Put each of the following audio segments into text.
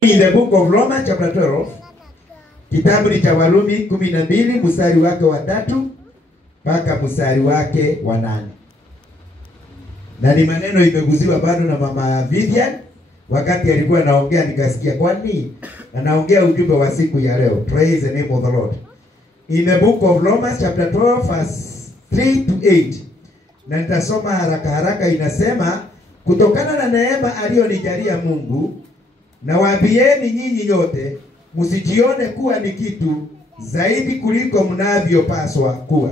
In the book of Romans chapter 12, kitabu ni cha Warumi 12 mstari wake wa 3 mpaka mstari wake wa 8. Na ni maneno imeguziwa bado na mama Vivian wakati alikuwa anaongea, nikasikia kwani anaongea ujumbe wa siku ya leo. Praise the name of the Lord. In the book of Romans chapter 12 verse 3 to 8. Na nitasoma haraka inasema, kutokana na neema aliyonijalia Mungu, na waambieni nyinyi nyote, msijione kuwa ni kitu zaidi kuliko mnavyopaswa kuwa.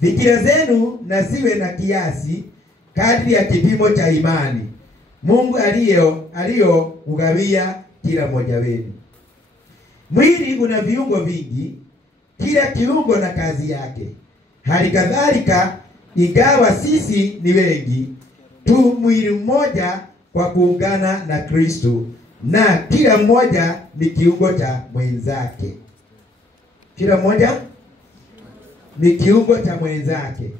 Fikira zenu na ziwe na kiasi kadri ya kipimo cha imani Mungu aliyougawia kila mmoja wenu. Mwili una viungo vingi, kila kiungo na kazi yake. Hali kadhalika, ingawa sisi ni wengi, tu mwili mmoja kwa kuungana na Kristo, na kila mmoja ni kiungo cha mwenzake. Kila mmoja ni kiungo cha mwenzake.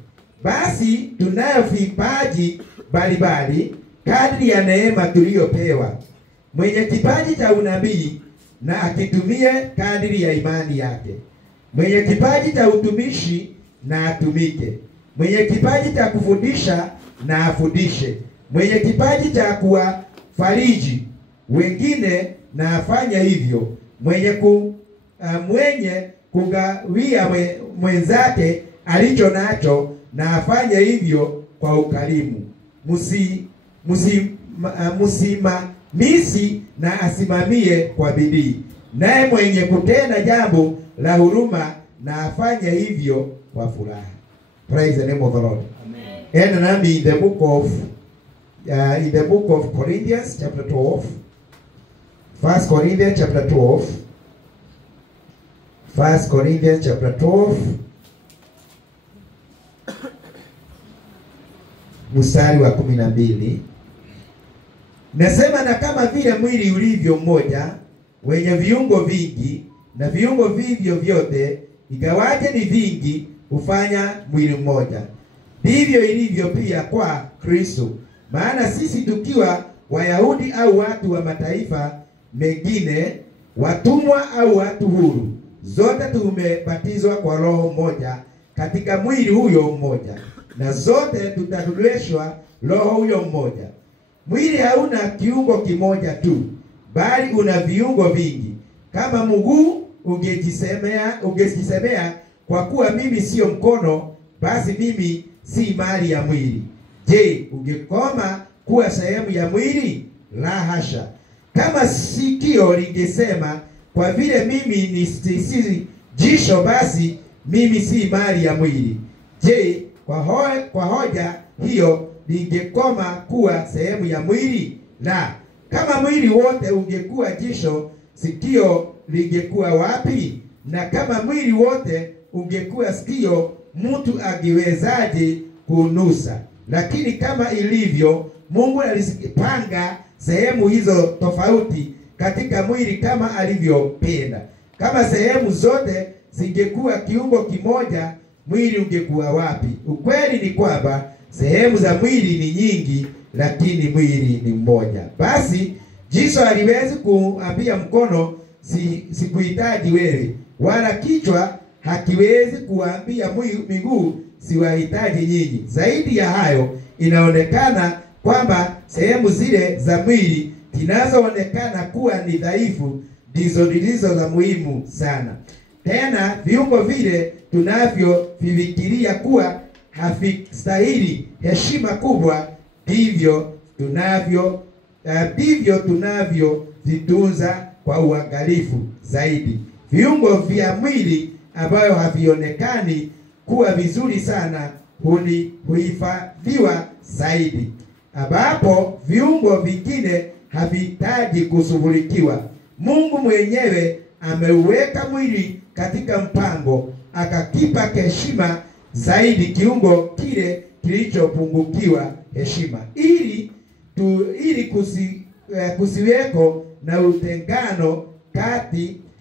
Basi tunayo vipaji mbalimbali kadri ya neema tuliyopewa. Mwenye kipaji cha unabii na akitumie kadri ya imani yake. Mwenye kipaji cha utumishi na atumike. Mwenye kipaji cha kufundisha na afundishe. Mwenye kipaji cha kuwafariji wengine na afanye hivyo. Mwenye kugawia mwenzake alicho nacho na afanye hivyo kwa ukarimu. Msimamizi na asimamie kwa bidii. Naye mwenye kutenda jambo la huruma na afanye hivyo kwa furaha. Praise the name of the Lord. Amen. And nami in the book of Corinthians chapter 12, 1 Corinthians chapter 12, 1 Corinthians chapter 12 mstari wa 12. Nasema, na kama vile mwili ulivyo mmoja wenye viungo vingi, na viungo vivyo vyote ingawaje ni vingi hufanya mwili mmoja, ndivyo ilivyo pia kwa Kristo. Maana sisi tukiwa Wayahudi au watu wa mataifa mengine, watumwa au watu huru, zote tumebatizwa kwa roho mmoja katika mwili huyo mmoja, na zote tutarudishwa roho huyo mmoja. Mwili hauna kiungo kimoja tu, bali una viungo vingi. Kama mguu ungejisemea kwa kuwa mimi sio mkono, basi mimi si mali ya mwili, je, ungekoma kuwa sehemu ya mwili? La hasha. Kama sikio lingesema kwa vile mimi ni si jisho, basi mimi si mali ya mwili, je, kwa hoja hiyo lingekoma kuwa sehemu ya mwili? La. Kama mwili wote ungekuwa jisho, sikio lingekuwa wapi? Na kama mwili wote ungekuwa sikio, mtu angewezaje kunusa? Lakini kama ilivyo, Mungu alizipanga sehemu hizo tofauti katika mwili kama alivyopenda. Kama sehemu zote zingekuwa kiungo kimoja, mwili ungekuwa wapi? Ukweli ni kwamba sehemu za mwili ni nyingi, lakini mwili ni mmoja. Basi jicho haliwezi kuambia mkono, sikuhitaji wewe, wala kichwa hakiwezi kuambia miguu, siwahitaji nyinyi. Zaidi ya hayo, inaonekana kwamba sehemu zile za mwili zinazoonekana kuwa ni dhaifu ndizo zilizo za muhimu sana. Tena viungo vile tunavyovifikiria kuwa havistahili heshima kubwa, ndivyo tunavyovitunza kwa uangalifu zaidi. Viungo vya mwili ambayo havionekani kuwa vizuri sana huhifadhiwa zaidi, ambapo viungo vingine havihitaji kushughulikiwa. Mungu mwenyewe ameuweka mwili katika mpango, akakipa heshima zaidi kiungo kile kilichopungukiwa heshima, ili kusiweko na utengano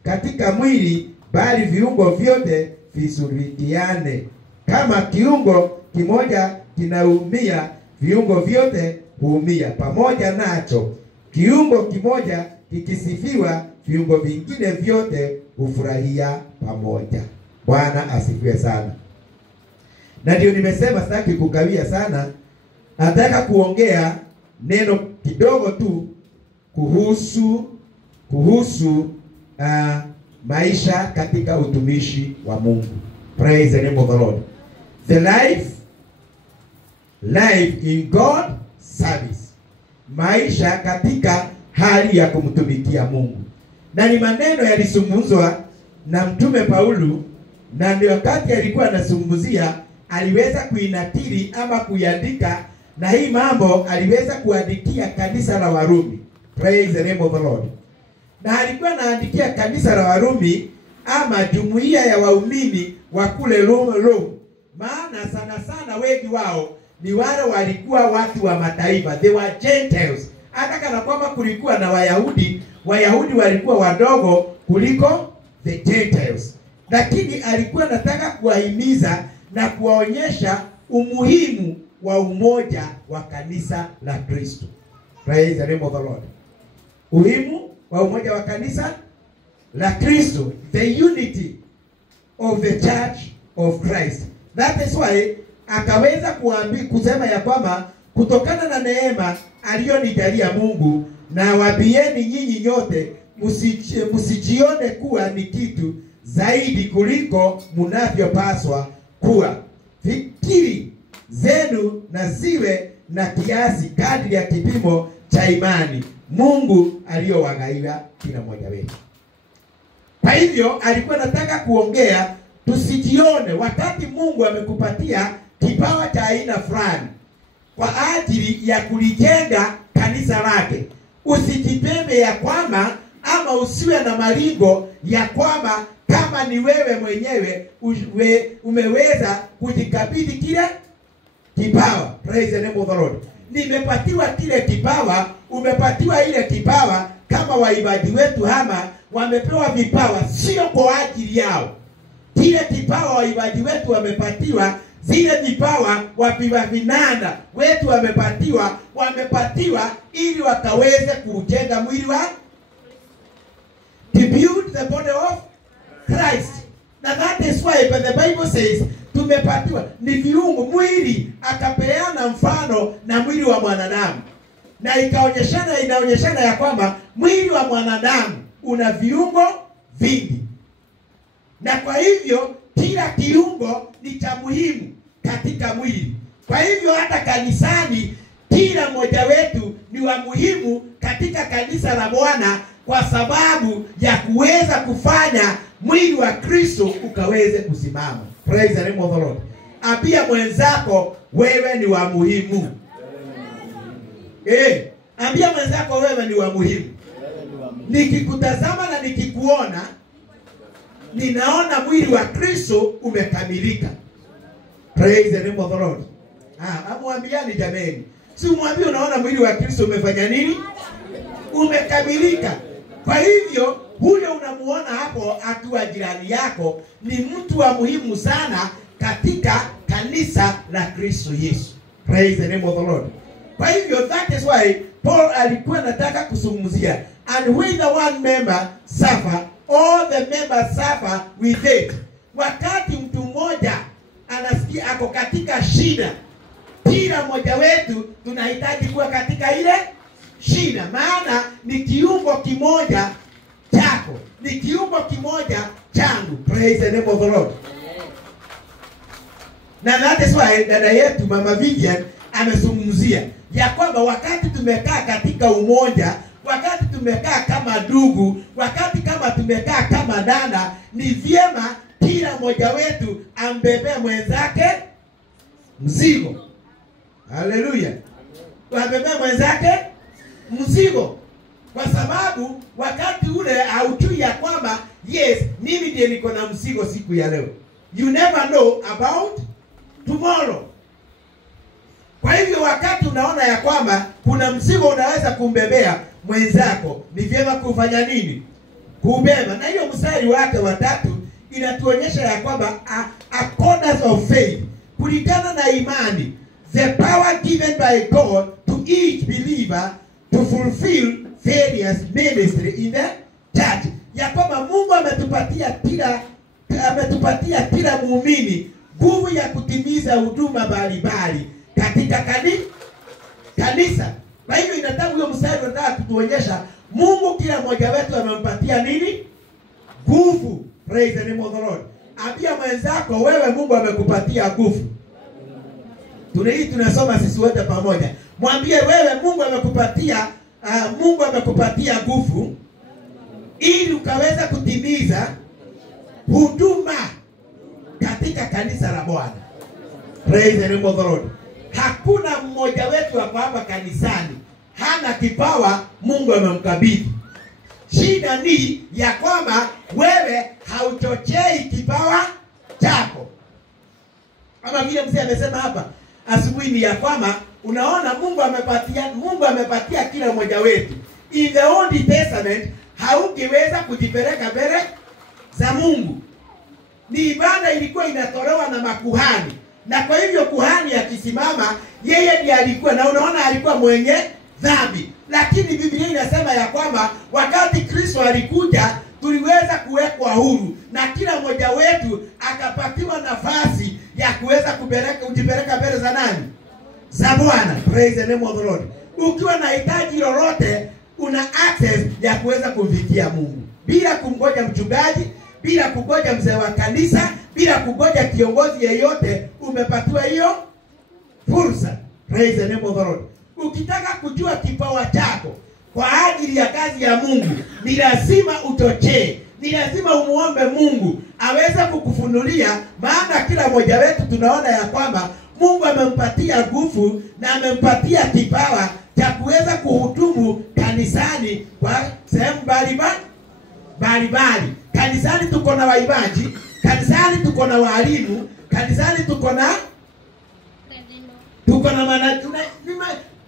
katika mwili, bali viungo vyote vishirikiane. Kama kiungo kimoja kinaumia, viungo vyote huumia pamoja nacho. Kiungo kimoja kikisifiwa, viungo vingine vyote hufurahia pamoja. Bwana asifiwe sana. Na ndio nimesema sitaki kukawia sana. Nataka kuongea neno kidogo tu kuhusu maisha katika utumishi wa Mungu. Praise the name of the Lord. The life in God service. Maisha katika hali ya kumtumikia Mungu. Na ni maneno yalizungumzwa na Mtume Paulo, na ndio wakati alikuwa anazungumzia aliweza kuinakili ama kuiandika, na hii mambo aliweza kuandikia kanisa la Warumi. Praise the name of the Lord. Na alikuwa anaandikia kanisa la Warumi ama jumuiya ya waumini wa kule Rome. Maana sana wengi wao ni wale walikuwa watu wa mataifa. They were Gentiles. Hata kana kwamba kulikuwa na Wayahudi walikuwa wadogo kuliko the Gentiles. Lakini alikuwa anataka kuwahimiza na kuwaonyesha umuhimu wa umoja wa kanisa la Kristo. Praise the name of the Lord. Umuhimu wa umoja wa kanisa la Kristo, the unity of the church of Christ. That is why akaweza kusema ya kwamba kutokana na neema aliyonijalia Mungu, na waambieni nyinyi nyote msijione kuwa ni kitu zaidi kuliko mnavyopaswa kuwa. Fikiri zenu na ziwe na kiasi kadri ya kipimo cha imani Mungu aliyowagaia kila mmoja wetu. Kwa hivyo alikuwa anataka kuongea tusijione wakati Mungu amekupatia kipawa cha aina fulani kwa ajili ya kulijenga kanisa lake. Usijipende ya kwamba ama usiwe na malengo ya kwamba kama ni wewe mwenyewe umeweza kujikabidhi kile kipawa. Praise the name of the Lord. Nimepatiwa kile kipawa, umepatiwa ile kipawa. Kama waimbaji wetu hama wamepewa vipawa sio kwa ajili yao. Kile kipawa waimbaji wetu wamepatiwa, zile vipawa wapiga vinanda wetu wamepatiwa ili wakaweze kujenga mwili wa to build the body of Christ. Na that is why the Bible says tumepatiwa ni viungo. Mwili akapeana mfano na mwili wa mwanadamu, na inaonyeshana ya kwamba mwili wa mwanadamu una viungo vingi, na kwa hivyo kila kiungo ni cha muhimu katika mwili. Kwa hivyo hata kanisani kila mmoja wetu ni wa muhimu katika kanisa la Bwana, kwa sababu ya kuweza kufanya mwili wa Kristo ukaweze kusimama. Praise the name of the Lord. Ambia mwenzako wewe ni wa muhimu. Ambia mwenzako wewe ni wa muhimu. Nikikutazama na nikikuona, ninaona mwili wa Kristo umekamilika. Praise the name of the Lord. Amwambiani jameni. Si umwambie unaona mwili wa Kristo umefanya nini? Umekamilika. Kwa hivyo huyo unamuona hapo akiwa jirani yako ni mtu wa muhimu sana katika kanisa la Kristo Yesu. Praise the name of the Lord. Kwa hivyo that is why Paul alikuwa anataka kuzungumzia, and when the one member suffer, all the members suffer with it. Wakati mtu mmoja anasikia ako katika shida, kila mmoja wetu tunahitaji kuwa katika ile shida, maana ni kiungo kimoja chako, ni kiungo kimoja changu. Praise the name of the Lord. Na that is why dada yetu Mama Vivian amezungumzia ya kwamba wakati tumekaa katika umoja, wakati tumekaa kama ndugu, wakati kama tumekaa kama dada, ni vyema kila mmoja wetu ambebe mwenzake mzigo. Haleluya. Ambebe mwenzake mzigo. Kwa sababu wakati ule haujui ya kwamba yes, mimi ndiye niko na mzigo siku ya leo. You never know about tomorrow. Kwa hivyo wakati unaona ya kwamba kuna mzigo unaweza kumbebea mwenzako, ni vyema kufanya nini? Kubeba. Na hiyo mstari wake wa 3 inatuonyesha ya kwamba accordance of faith, kulingana na imani, the power given by God to each believer to fulfill various ministry in the church. Ya kwamba Mungu ametupatia kila muumini nguvu ya kutimiza huduma mbalimbali katika kanisa. Kwa hivyo inataka huyo mstari unataka kutuonyesha Mungu kila mmoja wetu amempatia nini? Nguvu. Praise the name of the Lord. Ambia mwenzako wewe Mungu amekupatia nguvu. Tunasoma sisi wote pamoja. Mwambie wewe Mungu amekupatia nguvu ili ukaweza kutimiza huduma katika kanisa la Bwana. Praise the name of the Lord. Hakuna mmoja wetu hapa kanisani hana kipawa Mungu amemkabidhi. Shida ni ya kwamba wewe hauchochei kipawa chako. Kama vile mzee amesema hapa asubuhi, ni ya kwamba unaona Mungu amepatia kila mmoja wetu. In the Old Testament haungeweza kujipeleka mbele za Mungu. Ni ibada ilikuwa inatolewa na makuhani. Na kwa hivyo kuhani akisimama, yeye ndiye alikuwa, na unaona alikuwa mwenye dhambi. Lakini Biblia inasema ya kwamba wakati Kristo alikuja, tuliweza kuwekwa huru na kila mmoja wetu akapatiwa nafasi ya kuweza kujipeleka mbele za nani? Za Bwana. Praise the name of the Lord. Ukiwa na hitaji lolote, una access ya kuweza kumfikia Mungu bila kumgoja mchungaji, bila kungoja mzee wa kanisa, bila kungoja kiongozi yeyote. Umepatiwa hiyo fursa. Praise the name of the Lord. Ukitaka kujua kipawa chako kwa ajili ya kazi ya Mungu, ni lazima uchochee. Ni lazima umuombe Mungu aweze kukufunulia, maana kila mmoja wetu tunaona ya kwamba Mungu amempatia nguvu na amempatia kipawa cha kuweza kuhudumu kanisani kwa sehemu mbalimbali. Kanisani tuko na waimbaji, kanisani tuko na walimu, kanisani tuko na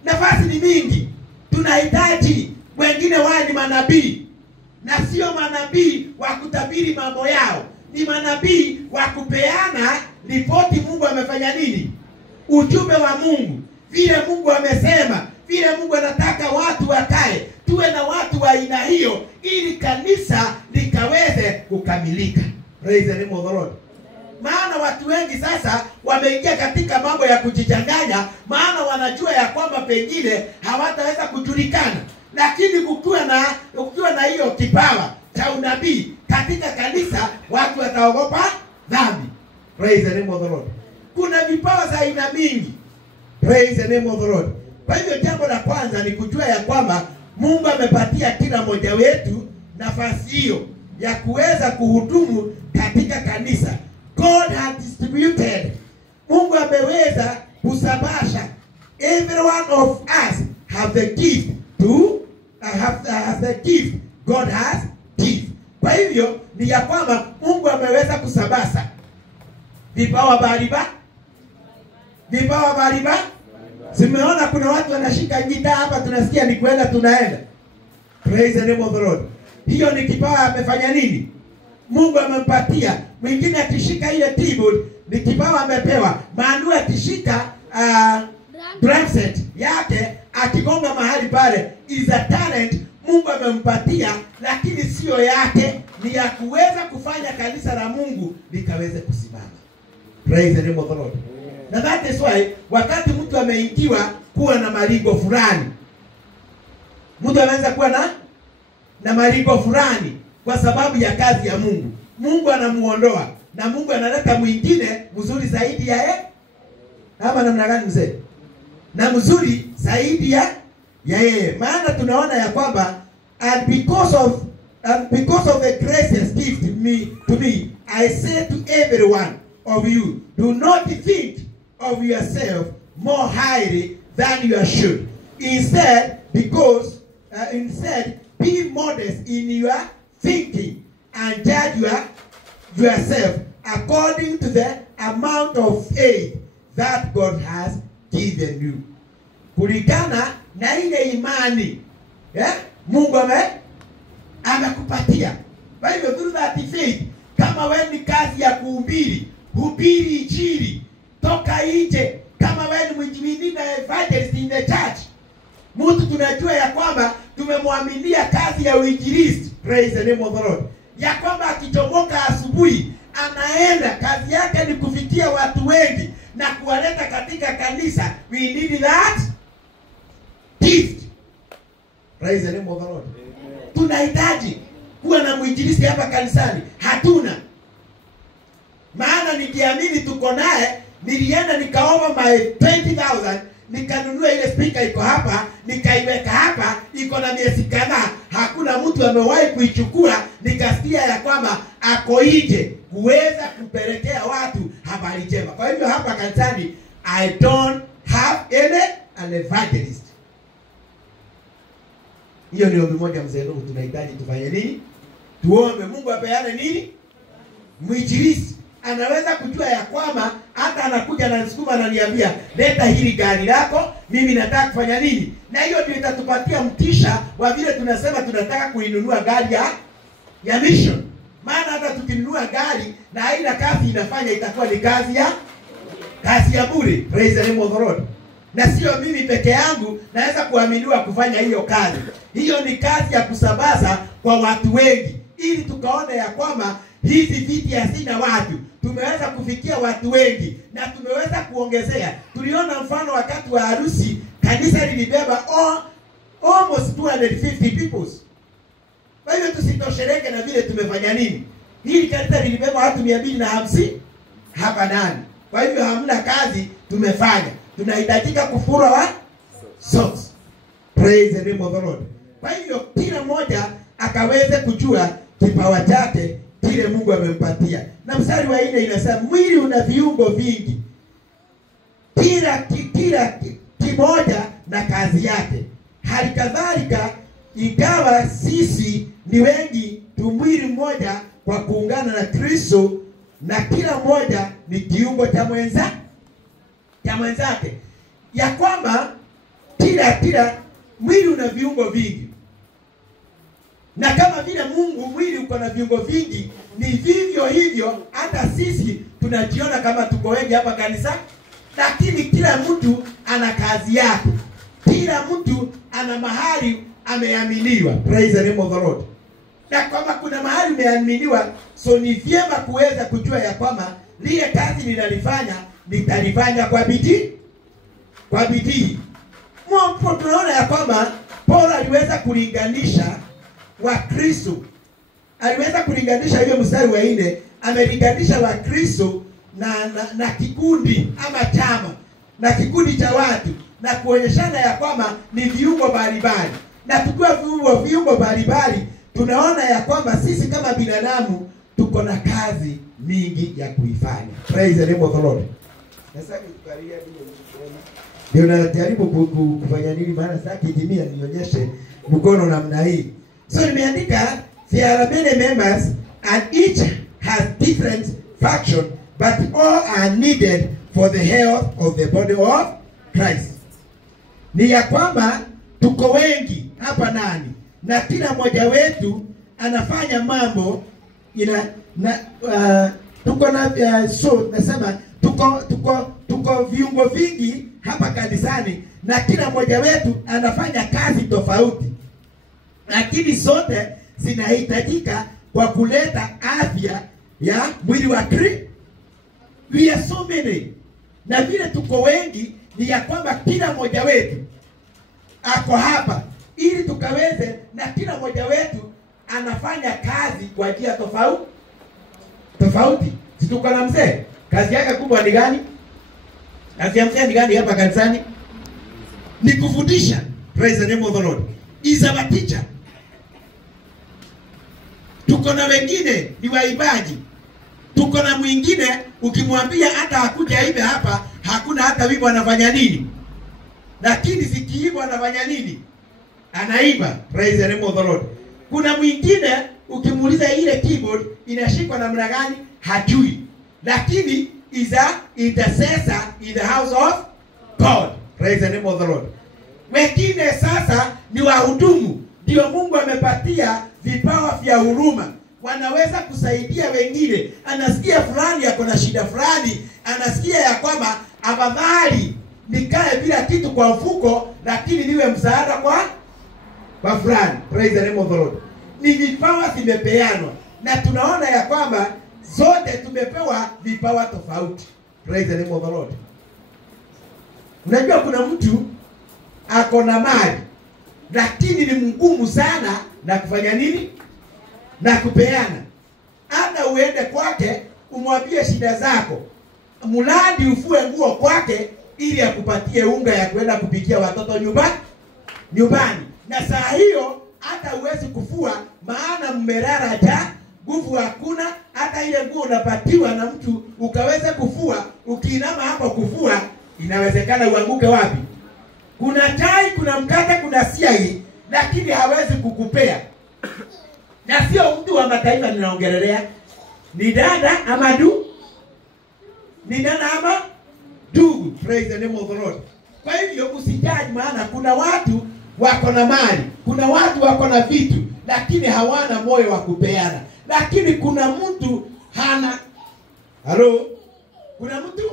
nafasi ni mingi. Tunahitaji wengine wao ni manabii, na sio manabii wa kutabiri mambo yao, ni manabii wa kupeana ripoti Mungu amefanya nini, ujumbe wa Mungu, vile Mungu amesema, vile Mungu anataka watu wakae. Tuwe na watu wa aina hiyo ili kanisa likaweze kukamilika. Praise the name of the Lord. Maana watu wengi sasa wameingia katika mambo ya kujichanganya, maana wanajua ya kwamba pengine hawataweza kujulikana. Lakini ukiwa na hiyo kipawa cha unabii katika kanisa, watu wataogopa dhambi. Praise the name of the Lord. Kuna vipawa za aina mingi. Praise the name of the Lord. Kwa hivyo jambo la kwanza ni kujua ya kwamba Mungu amepatia kila mmoja wetu nafasi hiyo ya kuweza kuhudumu katika kanisa. God has distributed. Mungu ameweza kusabasha. Every one of us have the gift to have the gift God has given. Kwa hivyo ni ya kwamba Mungu ameweza kusabasa vipawa mbalimbali. Simeona kuna watu wanashika gitaa hapa, tunasikia ni kwenda tunaenda. Praise the name of the Lord. Hiyo ni kipawa amefanya nini? Mungu amempatia. Mwingine akishika ile keyboard ni kipawa amepewa. Manu akishika drum set yake akigonga mahali pale is a talent Mungu amempatia, lakini sio yake, ni ya kuweza kufanya kanisa la Mungu likaweze kusimama. Praise the name of the Lord. Na that is why wakati mtu ameingiwa kuwa na maringo fulani, mtu anaweza kuwa na maringo fulani kwa sababu ya kazi ya Mungu, Mungu anamuondoa na Mungu analeta mwingine mzuri zaidi ya yeye. Ama namna gani mzee? Na mzuri zaidi ya yeye. Maana tunaona ya kwamba and because of the graces given to me, I say to every one of you, do not think of yourself more highly than you should. Instead, be modest in your thinking and judge yourself according to the amount of faith that God has given you. Kulingana na ile imani Mungu amekupatia. Kwa hivyo through that faith, kama wewe ni kazi ya kuhubiri, hubiri injili, toka nje. Kama wewe ni mwinjilisti na evangelist in the church, mtu tunajua ya kwamba tumemwaminia kazi ya uinjilisti, praise the name of the Lord, ya kwamba akichomoka asubuhi anaenda, kazi yake ni kufikia watu wengi na kuwaleta katika kanisa. We need that gift, praise the name of the Lord. Tunahitaji kuwa na mwinjilisti hapa kanisani. Hatuna. Maana nikiamini tuko naye, nilienda nikaomba my 20,000, nikanunua ile speaker iko hapa, nikaiweka hapa, iko na miezi kadhaa, hakuna mtu amewahi kuichukua. Nikasikia ya kwamba ako nje kuweza kupelekea watu habari njema. Kwa hivyo hapa kanisani I don't have an evangelist. Hiyo ndio mmoja mzee ndugu, tunahitaji tufanye nini? Tuombe Mungu apeane nini? Mwinjilisti anaweza kujua ya kwamba hata anakuja na nisukuma ananiambia leta hili gari lako, mimi nataka kufanya nini? Na hiyo ndio itatupatia mtisha wa vile tunasema tunataka kuinunua gari ya mission. Maana hata tukinunua gari na haina kazi inafanya, itakuwa ni kazi ya bure, praise the name of the Lord. Na sio mimi peke yangu naweza kuaminiwa kufanya hiyo kazi. Hiyo ni kazi ya kusambaza kwa watu wengi, ili tukaone ya kwamba hizi viti hazina watu, tumeweza kufikia watu wengi na tumeweza kuongezea. Tuliona mfano wakati wa harusi, kanisa lilibeba almost 250 people. Kwa hivyo tusitoshereke na vile tumefanya nini. Hili kanisa lilibeba watu 250 hapa ndani. Kwa hivyo hamna kazi tumefanya. Tunahitajika kufura wa socks. Praise the name of the Lord. Kwa hivyo kila mmoja akaweze kujua kipawa chake kile Mungu amempatia. Na mstari wa 4 inasema mwili una viungo vingi, kila kimoja na kazi yake. Hali kadhalika ingawa sisi ni wengi, tu mwili mmoja kwa kuungana na Kristo, na kila mmoja ni kiungo cha mwenzake. Ya kwamba kila mwili una viungo vingi. Na kama vile Mungu mwili uko na viungo vingi, ni vivyo hivyo hata sisi tunajiona kama tuko wengi hapa kanisa, lakini kila mtu ana kazi yake. Kila mtu ana mahali ameaminiwa. Praise the name of the Lord. Na kama kuna mahali umeaminiwa, so ni vyema kuweza kujua ya kwamba lile kazi ninalifanya nitalifanya kwa bidii. Kwa bidii. Mwapo tunaona ya kwamba Paulo aliweza kulinganisha wa Kristo. Aliweza kulinganisha hiyo mstari wa 4, amelinganisha wa Kristo na kikundi ama chama, na kikundi cha watu, na kuonyeshana ya kwamba ni viungo mbalimbali. Na tukiwa viungo mbalimbali, tunaona ya kwamba sisi kama binadamu tuko na kazi mingi ya kuifanya. Praise the name of the Lord. Sasa tukaria ndio najaribu kufanya nini, maana sasa kijimia nionyeshe mkono namna hii. So nimeandika there are many members and each has different function, but all are needed for the health of the body of Christ. Ni ya kwamba tuko wengi hapa ndani na kila mmoja wetu anafanya mambo tuko na so nasema tuko viungo vingi hapa kanisani na kila mmoja wetu anafanya kazi tofauti, lakini zote zinahitajika kwa kuleta afya ya mwili wa Kristo. We are so many. Na vile tuko wengi ni ya kwamba kila mmoja wetu ako hapa ili tukaweze, na kila mmoja wetu anafanya kazi kwa njia tofauti. Situko na mzee, kazi yake kubwa ni gani? Kazi ya mzee ni gani hapa kanisani? Ni kufundisha. Praise the name of the Lord. Is our teacher. Tuko na wengine ni waibaji. Tuko na mwingine ukimwambia hata hakuja ibe hapa, hakuna hata wimbo anafanya nini. Lakini sikiibo anafanya nini? Anaiba. Praise the name of the Lord. Kuna mwingine ukimuuliza ile keyboard inashikwa namna gani, hajui. Lakini is a intercessor in the house of God. Praise the name of the Lord. Wengine sasa ni wahudumu. Ndio Mungu amepatia vipawa vya huruma. Wanaweza kusaidia wengine. Anasikia fulani yako na shida fulani, anasikia ya kwamba afadhali nikae bila kitu kwa mfuko, lakini niwe msaada kwa fulani. Praise the name of the Lord. Ni vipawa vimepeanwa, na tunaona ya kwamba zote tumepewa vipawa tofauti. Praise the name of the Lord. Unajua kuna mtu ako na mali lakini ni mgumu sana na kufanya nini? Na kupeana. Hata uende kwake umwambie shida zako, mradi ufue nguo kwake ili akupatie unga ya kwenda kupikia watoto nyumbani. Na saa hiyo hata uwezi kufua, maana mmerara ja, nguvu hakuna. Hata ile nguo unapatiwa na mtu ukaweza kufua, ukiinama hapo kufua, inawezekana uanguke wapi? Kuna chai, kuna mkate, kuna siagi, lakini hawezi kukupea. Na sio mtu wa mataifa ninaongelelea, ni dada ama ni dada ama ndugu. Praise the name of the Lord. Kwa hivyo usijaji, maana kuna watu wako na mali, kuna watu wako na vitu, lakini hawana moyo wa kupeana. Lakini kuna mtu hana. Halo? Kuna mtu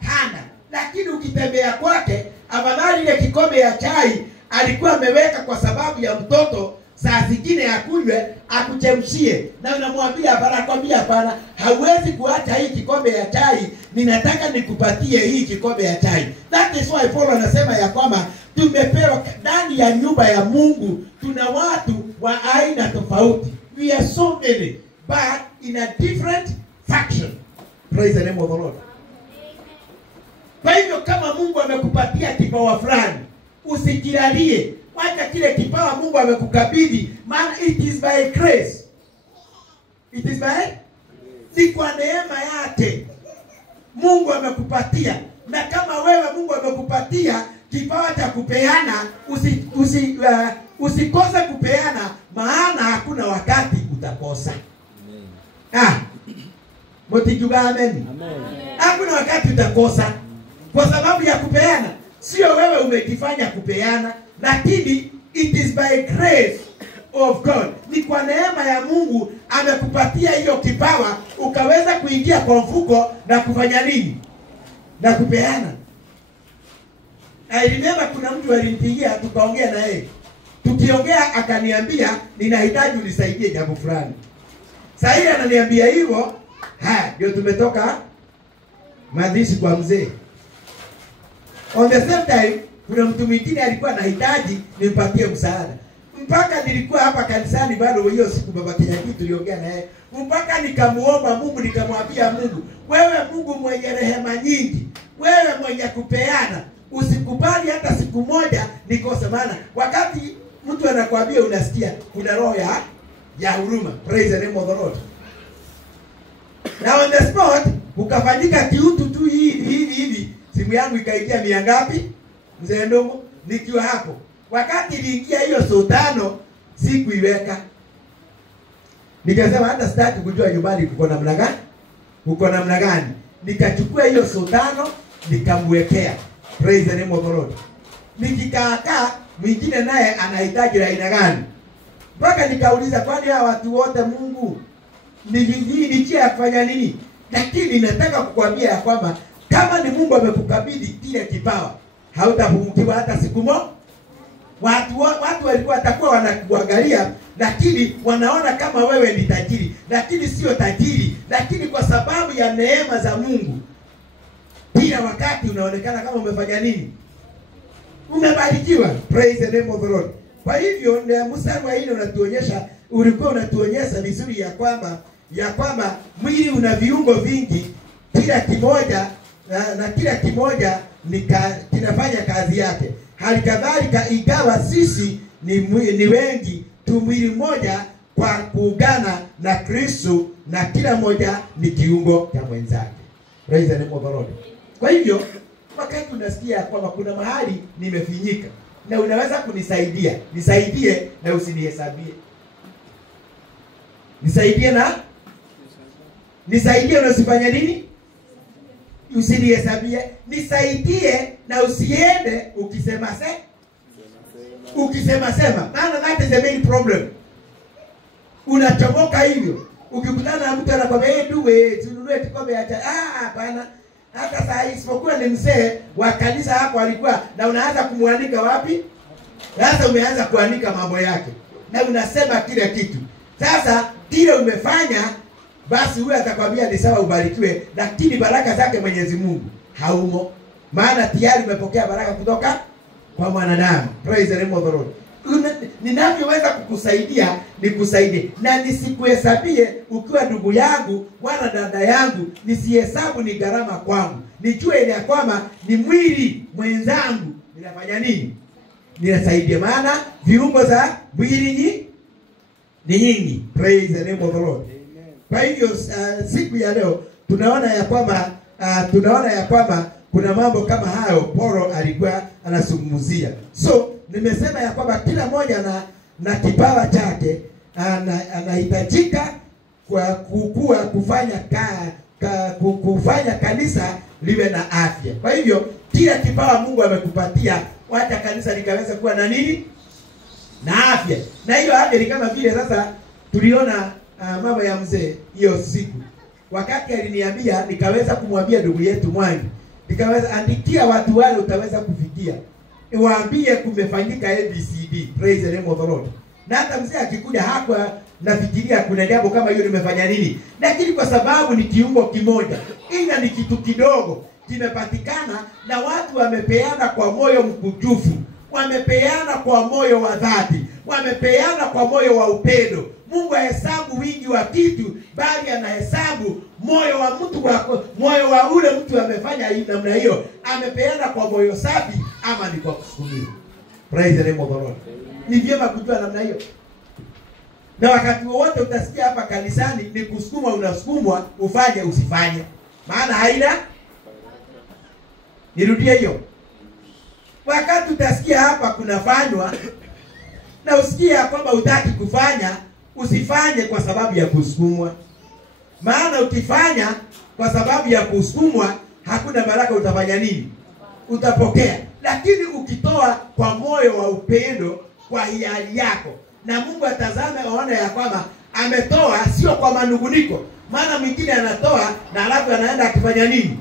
hana, lakini ukitembea kwake, afadhali ile kikombe ya chai alikuwa ameweka kwa sababu ya mtoto, saa zingine akunywe akuchemshie, na unamwambia kwambia hapana, hauwezi kuacha hii kikombe ya chai, ninataka nikupatie hii kikombe ya chai. That is why Paul anasema ya kwamba tumepewa ndani ya nyumba ya Mungu, tuna watu wa aina tofauti. We are so many, but in a different faction. Praise the name of the Lord. Kwa hivyo kama Mungu amekupatia kipawa fulani, usikilalie. Wacha kile kipawa Mungu amekukabidhi, maana it is by grace. It is by, ni kwa neema yake Mungu amekupatia. Na kama wewe Mungu amekupatia kipawa cha kupeana, usikose kupeana, maana hakuna wakati utakosa. Mtijuga amen. Hakuna wakati utakosa kwa sababu ya kupeana. Sio wewe umejifanya kupeana, lakini it is by grace of God. Ni kwa neema ya Mungu amekupatia hiyo kipawa, ukaweza kuingia kwa mfuko na kufanya nini? Na kupeana. I remember kuna mtu alinipigia, tukaongea na yeye. Tukiongea akaniambia ninahitaji unisaidie jambo fulani. Sasa yeye ananiambia hivyo, ndio tumetoka mazishi kwa mzee. On the same time, kuna mtu mwingine alikuwa anahitaji nimpatie msaada. Mpaka nilikuwa hapa kanisani bado hiyo siku baba Kinyaki tuliongea na yeye. Mpaka nikamuomba Mungu, nikamwambia Mungu, wewe Mungu mwenye rehema nyingi, wewe mwenye kupeana, usikubali hata siku moja nikose. Maana wakati mtu anakuambia unasikia, kuna roho ya huruma. Praise the name of the Lord. Na on the spot ukafanyika kiutu tu hivi, simu yangu ikaingia 100 ngapi? Mzee Ndongo, nikiwa hapo. Wakati iliingia hiyo so 5, sikuiweka. Nikasema hata sitaki kujua nyumbani kuko namna gani. Uko namna gani? Nikachukua hiyo so 5 nikamwekea. Praise the name of the Lord. Nikikaa mwingine naye anahitaji la aina gani? Mpaka nikauliza, kwani hawa watu wote Mungu ni chia kufanya nini? Lakini nataka kukwambia ya kwamba kama ni Mungu amekukabidhi kile kipawa, hautapungukiwa hata siku moja. Watu walikuwa watakuwa wanakuangalia, lakini wanaona kama wewe ni tajiri, lakini sio tajiri. Lakini kwa sababu ya neema za Mungu, kila wakati unaonekana kama umefanya nini? Umebarikiwa. Praise the name of the Lord. Kwa hivyo ndio mstari wa 4 unatuonyesha, ulikuwa unatuonyesha vizuri ya kwamba mwili una viungo vingi, kila kimoja na kila kimoja kinafanya kazi yake. Hali kadhalika ingawa sisi ni wengi, tu mwili mmoja kwa kuungana na Kristo, na kila moja ni kiungo cha mwenzake. Praise the name of the Lord. Kwa hivyo wakati unasikia kwamba kuna mahali nimefinyika na unaweza kunisaidia, nisaidie na usinihesabie. Nisaidie na usifanye nini? Usinihesabie. Nisaidie na usiende ukisema sema. Maana that is the main problem. Unachomoka hivyo. Ukikutana na mtu anakwambia duwe tununue kikombe ya chai. Hapana. Hata saa hii isipokuwa ni mzee wa kanisa hapo alikuwa, na unaanza kumwandika wapi? Sasa umeanza kuandika mambo yake na unasema kila kitu. Sasa kile umefanya, basi huyo atakwambia ni sawa, ubarikiwe, lakini baraka zake Mwenyezi Mungu haumo, maana tayari umepokea baraka kutoka kwa mwanadamu. Praise the name of the Lord. Ninavyoweza kukusaidia nikusaidie, na nisikuhesabie ukiwa ndugu yangu wala dada yangu, nisihesabu ni gharama kwangu. Nijue ile ya kwamba ni mwili mwenzangu, ninafanya nini? Ninasaidia, maana viungo za mwili ni nyingi. Praise the name of the Lord. Kwa hivyo siku ya leo tunaona ya kwamba kuna mambo kama hayo Paulo alikuwa anazungumzia. So nimesema ya kwamba kila mmoja na kipawa chake anahitajika kufanya kanisa liwe na afya. Kwa hivyo kila kipawa Mungu amekupatia, wacha kanisa likaweza kuwa na nini? Na afya. Na hiyo afya ni kama vile sasa tuliona mama ya mzee hiyo siku, wakati aliniambia, nikaweza kumwambia ndugu yetu Mwangi, nikaweza andikia watu wale utaweza kufikia, waambie kumefanyika ABCD. Praise the name of the Lord. Na hata mzee akikuja hapa nafikiria kuna jambo kama hiyo nimefanya nini, lakini kwa sababu ni kiungo kimoja, ina ni kitu kidogo kimepatikana, na watu wamepeana kwa moyo mkujufu, wamepeana kwa moyo wa dhati, wamepeana kwa moyo wa upendo. Mungu hahesabu wingi wa kitu, bali anahesabu moyo wa mtu wako, moyo wa ule mtu amefanya hivi namna hiyo, amepeana kwa moyo safi ama ni kwa kusukumia. Praise the name of the Lord. Ni vyema kujua namna hiyo. Na wakati wote utasikia hapa kanisani ni kusukuma, unasukumwa ufanye usifanye, maana haina. Nirudie hiyo. Wakati utasikia hapa kunafanywa na usikia kwamba utaki kufanya, usifanye kwa sababu ya kusukumwa. Maana ukifanya kwa sababu ya kusukumwa, hakuna baraka utafanya nini? Utapokea. Lakini ukitoa kwa moyo wa upendo, kwa hiari yako, na Mungu atazame aone ya kwamba ametoa sio kwa manunguniko. Maana mwingine anatoa na alafu anaenda akifanya nini?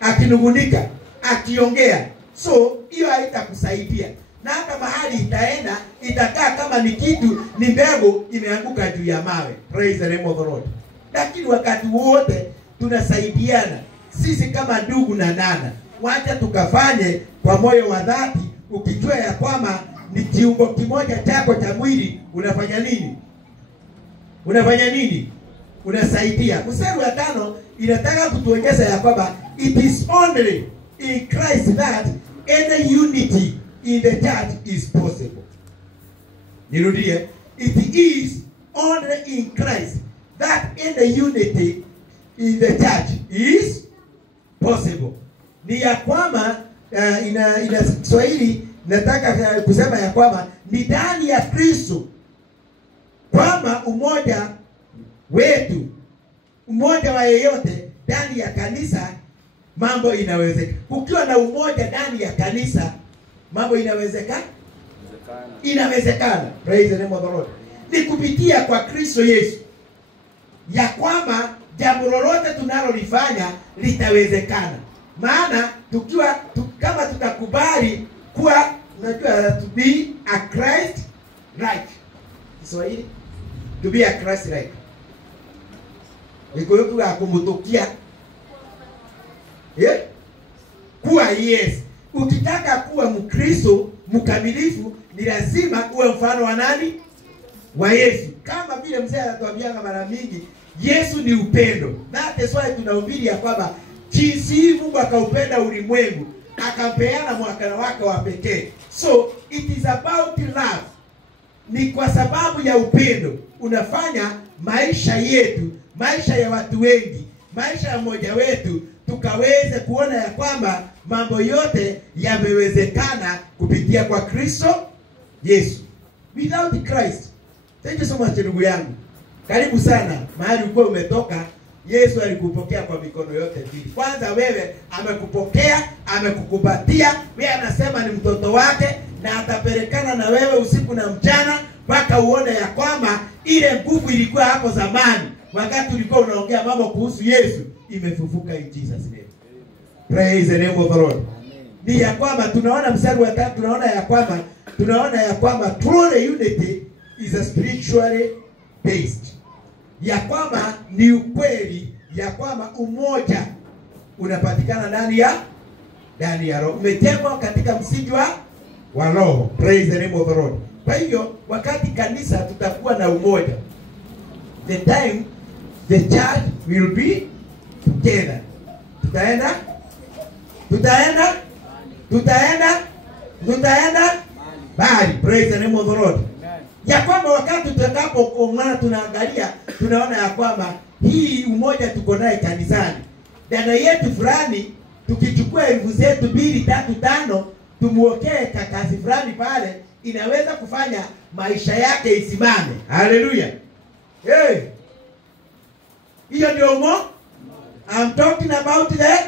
Akinungunika, akiongea. So hiyo haitakusaidia. Na hata mahali itaenda, itakaa kama ni kitu, ni mbegu imeanguka juu ya mawe. Praise the name of the Lord. Lakini wakati wote tunasaidiana sisi kama ndugu na dada. Wacha tukafanye kwa moyo wa dhati, ukijua ya kwamba ni kiungo kimoja chako cha mwili. Unafanya nini? Unafanya nini? Unasaidia. Mstari wa 5 inataka kutuonyesha ya kwamba it is only in Christ that any unity in the church is possible. Nirudie. It is only in Christ that any unity in the church is possible. Ni ya kwamba ina Kiswahili nataka kusema ya kwamba ni ndani ya Kristo, kwamba umoja wetu, umoja wa yeyote ndani ya kanisa, mambo inawezekana. Ukiwa na umoja ndani ya kanisa, mambo inawezekana. Inawezekana. Praise the name of the Lord. Ni kupitia kwa Kristo Yesu ya kwamba jambo lolote tunalolifanya litawezekana. Maana kama tutakubali kuwa, unajua, to be a Christ like. Kiswahili, to be a Christ like. Niko yuko akumutukia. Kuwa yes. Ukitaka kuwa Mkristo mkamilifu, ni lazima uwe mfano wa nani? Wa Yesu. Kama vile mzee anatuambia mara mingi, Yesu ni upendo. That is why tunahubiri ya kwamba jinsi Mungu akaupenda ulimwengu, akampeana mwana wake wa pekee. So it is about love. Ni kwa sababu ya upendo unafanya maisha yetu, maisha ya watu wengi, maisha ya mmoja wetu, tukaweze kuona ya kwamba mambo yote yamewezekana kupitia kwa Kristo Yesu. Without Christ. Thank you so much ndugu yangu. Karibu sana mahali ulikuwa umetoka. Yesu alikupokea kwa mikono yote mbili. Kwanza wewe amekupokea, amekukubatia, wewe anasema ni mtoto wake, na atapelekana na wewe usiku na mchana mpaka uone ya kwamba ile nguvu ilikuwa hapo zamani wakati ulikuwa unaongea mambo kuhusu Yesu imefufuka in Jesus name. Praise the name of the Lord. ni ya kwamba tunaona mstari wa 3, tunaona ya kwamba true unity is a spiritually based. Ya kwamba ni ukweli ya kwamba umoja unapatikana ndani ya roho. Umetengwa katika msingi wa roho. Praise the name of the Lord. Kwa hivyo wakati kanisa tutakuwa na umoja, the time the church will be together. Tutaenda bali. Praise the name of the Lord. Ya kwamba wakati tutakapoongana tunaona ya kwamba hii umoja tuko naye kanisani. Dada yetu fulani tukichukua elfu zetu 2, 3, 5 tumuokee kakasi fulani pale, inaweza kufanya maisha yake isimame. Haleluya. Hey. Hiyo ndio I'm talking about the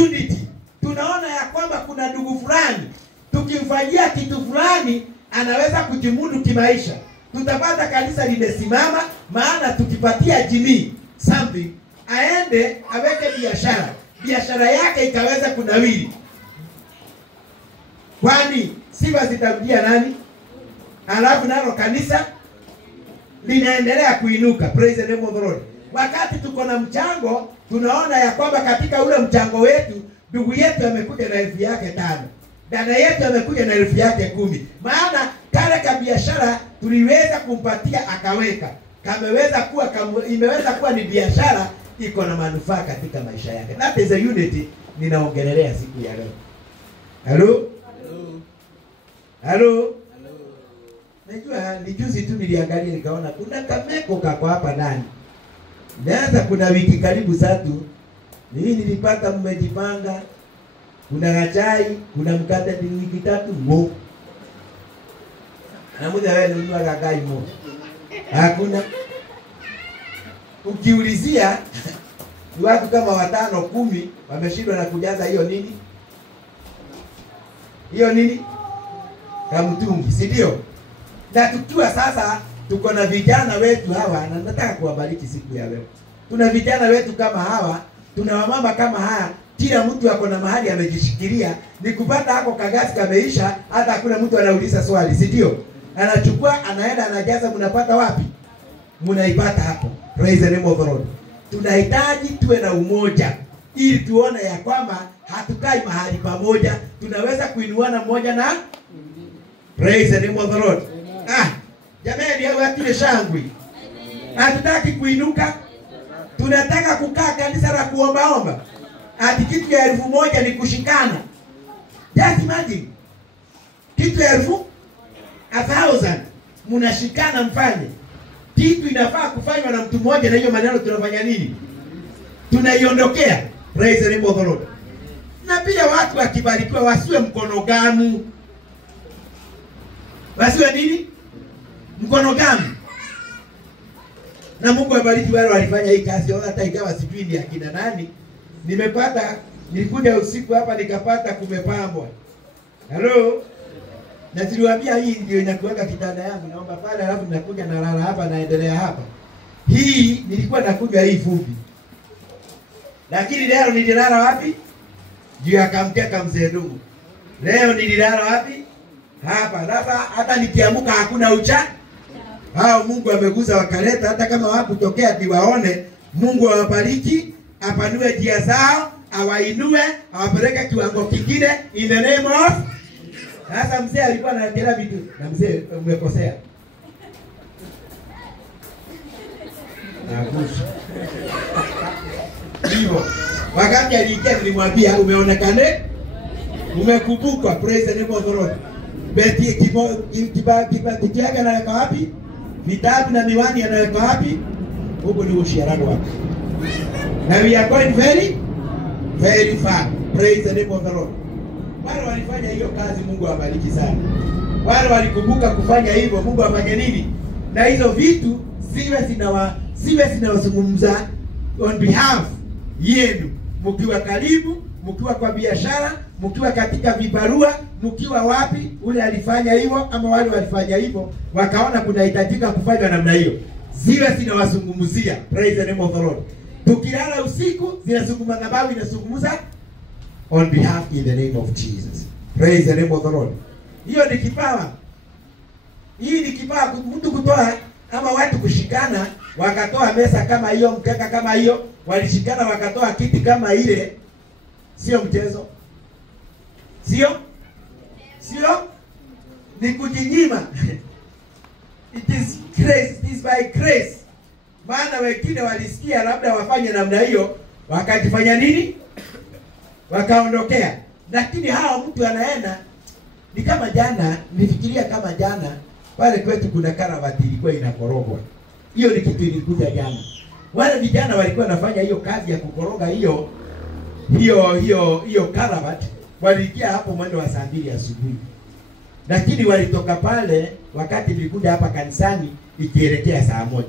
unity. Tunaona ya kwamba kuna ndugu fulani tukimfanyia kitu fulani anaweza kujimudu kimaisha. Tutapata kanisa limesimama, maana tukipatia Jimmy something aende aweke biashara yake ikaweza kunawiri. Kwani sifa zitarudia nani? Alafu nalo kanisa linaendelea kuinuka. Praise the name of the Lord. Wakati tuko na mchango, tunaona ya kwamba katika ule mchango wetu ndugu yetu amekuja na 1000 yake 5. Dada yetu amekuja na 1000 yake 10. Maana kale ka biashara tuliweza kumpatia akaweka. Imeweza kuwa ni biashara iko na manufaa katika maisha yake. That is a unity ninaongelelea siku ya leo. Hello? Najua ni juzi tu niliangalia nikaona kuna kameko kako hapa ndani. Naanza kuna wiki karibu 3. Mimi nilipata mmejipanga. Kuna gachai, kuna mkate ni wiki 3 mo. Na muda wewe ununua gagai mo. Hakuna. Ukiulizia watu kama 5, 10 wameshindwa na kujaza hiyo nini? Kamtungi, si ndio? Na tukiwa sasa tuko na vijana wetu hawa, na nataka kuwabariki siku ya leo. Tuna vijana wetu kama hawa, tuna wamama kama haya, kila mtu ako na mahali amejishikilia, ni kupata hako kagasi kameisha, hata hakuna mtu anauliza swali, si ndio? Anachukua, anaenda anajaza, mnapata wapi? Mnaipata hapo. Praise the name of the Lord. Tunahitaji tuwe na umoja ili tuone ya kwamba hatukai mahali pamoja, tunaweza kuinuana mmoja na praise the name of the Lord. Jamani, hao watu shangwe. Hatutaki kuinuka. Tunataka kukaa kanisa la kuomba. Ati kitu ya 1000 ni kushikana. Just imagine. Kitu ya 1000 mnashikana mfanye. Kitu inafaa kufanywa na mtu mmoja, na hiyo maneno tunafanya nini? Tunaiondokea. Praise the name of the Lord. Na pia watu wakibarikiwa wasiwe mkonogamu. Wasiwe nini? Mkonogamu. Na Mungu abariki wale walifanya hii kazi, hata ingawa sijui ni akina nani. Nilikuja usiku hapa nikapata kumepambwa. Hello? Na niliwaambia hii ndio inakuweka kitanda yangu, naomba pale, alafu ninakuja na lala hapa, naendelea hapa. Hii nilikuwa nakuja hii fupi. Lakini leo nililala wapi? Juu akamteka mzee ndugu. Leo nililala wapi? Hapa. Sasa hata nikiamuka hakuna ucha. Hao Mungu ameguza wakaleta, hata kama hawakutokea diwaone. Mungu awabariki, apanue njia zao, awainue, awapeleke kiwango kingine in the name of. Sasa mzee alikuwa anakela vitu, na mzee umekosea. Nakusha. Hivyo wakati aliingia nilimwambia umeonekane, umekumbukwa. Praise the name of the Lord. Beti kibaga anaweka wapi? Vitabu na miwani anaweka wapi? Huko ni ushirani wako. Na we are going very, very far. Praise the name of the Lord. Wale walifanya hiyo kazi, Mungu awabariki sana. Wale walikumbuka kufanya hivyo, Mungu afanye nini? Na hizo vitu siwe zinawazungumza on behalf yenu. Mkiwa karibu, mkiwa kwa biashara, mkiwa katika vibarua, mkiwa wapi, ule alifanya hivyo ama wale walifanya hivyo, wakaona kunahitajika kufanywa namna hiyo. Ziwe zinawazungumzia. Praise the name of the Lord. Tukilala usiku zinazungumza, sababu inazungumza on behalf in the name of Jesus. Praise the name of the Lord. Hiyo ni kipawa. Hii ni kipawa, mtu kutoa ama watu kushikana wakatoa mesa kama hiyo, mkeka kama hiyo, walishikana wakatoa kiti kama ile. Sio mchezo. Sio ni kujinyima. It is grace, it is by grace. Maana wengine walisikia labda wafanye namna hiyo, wakajifanya nini? Wakaondokea. Lakini hao mtu anaenda ni kama jana, nifikiria kama jana pale kwetu kuna karavati ilikuwa inakorogwa. Hiyo ni kitu ilikuja jana. Wale vijana walikuwa wanafanya hiyo kazi ya kukoroga hiyo karavati, waliingia hapo mwendo wa 2 asubuhi. Lakini walitoka pale wakati nilikuja hapa kanisani ikielekea 1:00.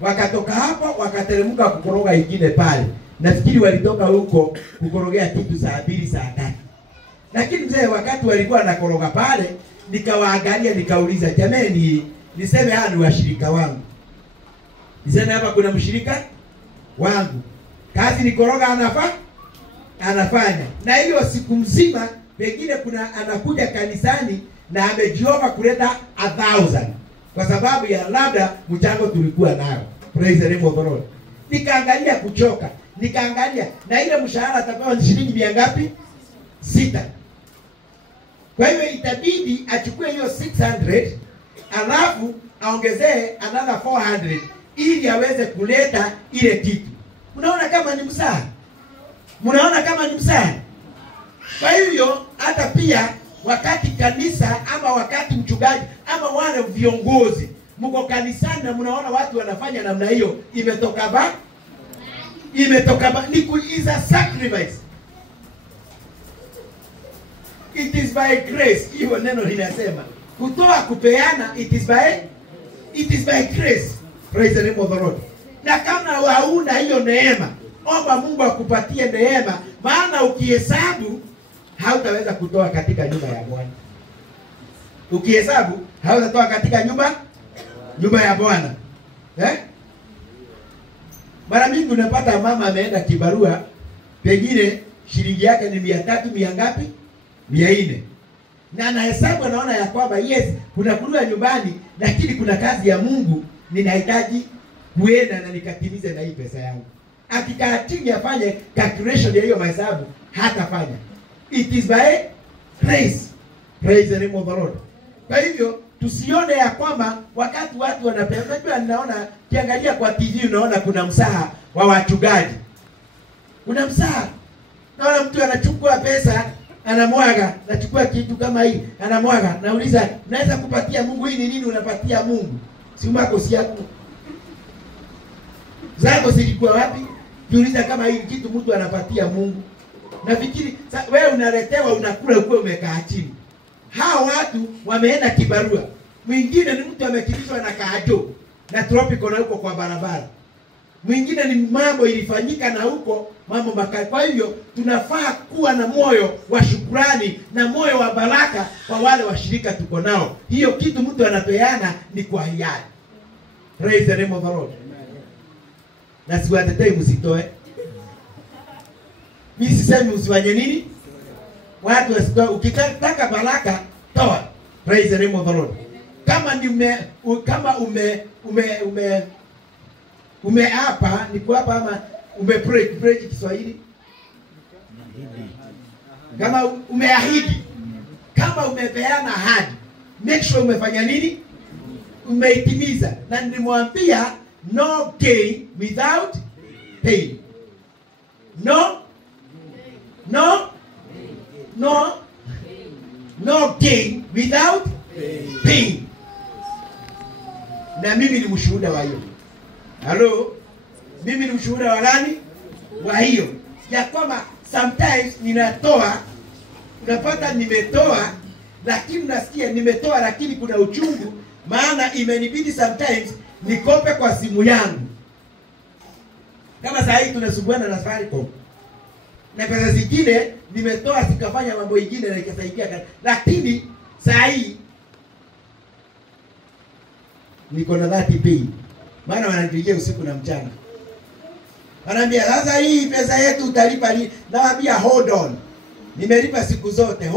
Wakatoka hapo wakateremka kukoroga ingine pale. Nafikiri walitoka huko kukorogea kitu 2:00 3:00. Lakini mzee wakati walikuwa nakoroga pale, nikawaangalia nikauliza, jameni, niseme hawa ni washirika wangu. Niseme hapa kuna mshirika wangu. Kazi ni koroga anafanya. Na hiyo siku mzima pengine kuna anakuja kanisani na amejiomba kuleta 1000 kwa sababu ya labda mchango tulikuwa nayo. Praise the name of the Lord. Nikaangalia kuchoka. Nikaangalia na ile mshahara atapewa shilingi mia ngapi? 6. Kwa hivyo itabidi achukue hiyo 600 alafu aongezee another 400 ili aweze kuleta ile kitu. Unaona kama ni msaada? Mnaona kama ni msaada? Kwa hivyo hata pia wakati kanisa ama wakati mchungaji ama wale viongozi mko kanisani na mnaona watu wanafanya namna hiyo, imetoka ba is a sacrifice. It is by grace. Hiyo neno linasema kutoa kupeana, it is by grace. Praise the name of the Lord. Na kama hauna hiyo neema, omba Mungu akupatie neema, maana ukihesabu hautaweza kutoa katika nyumba ya Bwana. Ukihesabu hautatoa katika nyumba ya Bwana. Mara mingi unapata mama ameenda kibarua, pengine shilingi yake ni 300, mia ngapi? 400. Na anahesabu anaona ya kwamba yes, kuna kulua nyumbani, lakini kuna kazi ya Mungu ninahitaji kuenda na nikatimize na hii pesa yangu. Akikaa chini afanye calculation ya hiyo mahesabu, hatafanya. It is by grace. Praise the name of the Lord. Kwa hivyo tusione ya kwamba wakati watu wanapeana. Unajua, ninaona kiangalia kwa TV unaona kuna msaha wa wachungaji. Kuna msaha. Naona mtu anachukua pesa anamwaga, nachukua kitu kama hii anamwaga. Nauliza, naweza kupatia Mungu hii ni nini unapatia Mungu? Si umako si yako. Zako zilikuwa wapi? Jiuliza kama hii kitu mtu anapatia Mungu. Nafikiri wewe unaletewa unakula ukiwa umekaa chini. Hao watu wameenda kibarua. Mwingine ni mtu amekilishwa na kaajo na tropical na huko kwa barabara. Mwingine ni mambo ilifanyika na huko mambo makali. Kwa hivyo tunafaa kuwa na moyo wa shukrani na moyo wa baraka kwa wale washirika tuko nao. Hiyo kitu mtu anapeana ni kwa hiari. Praise the name of the Lord. Na siwatetei msitoe. Mimi sisemi usifanye nini? Watu wasitoe. Ukitaka baraka, toa. Praise the name of the Lord. Kama umeapa ni kuapa ama pray Kiswahili. Kama umeahidi, kama umepeana ahadi, make sure umefanya nini? Umeitimiza. Na nilimwambia no gain without pain. No gain without pain. Na mimi ni mshuhuda wa hiyo. Hello? Mimi ni mshuhuda wa nani? Wa hiyo. Ya kwamba sometimes ninatoa, unapata nimetoa, lakini unasikia nimetoa lakini kuna uchungu, maana imenibidi sometimes nikope kwa simu yangu. Kama saa hii tunasumbuana na Safaricom. Na pesa zingine nimetoa sikafanya mambo mengine na ikasaidia, lakini saa hii niko na 30 pay. Maana wananipigia usiku na mchana. Wananiambia sasa hii pesa yetu utalipa lini? Nawaambia hold on. Nimelipa siku zote.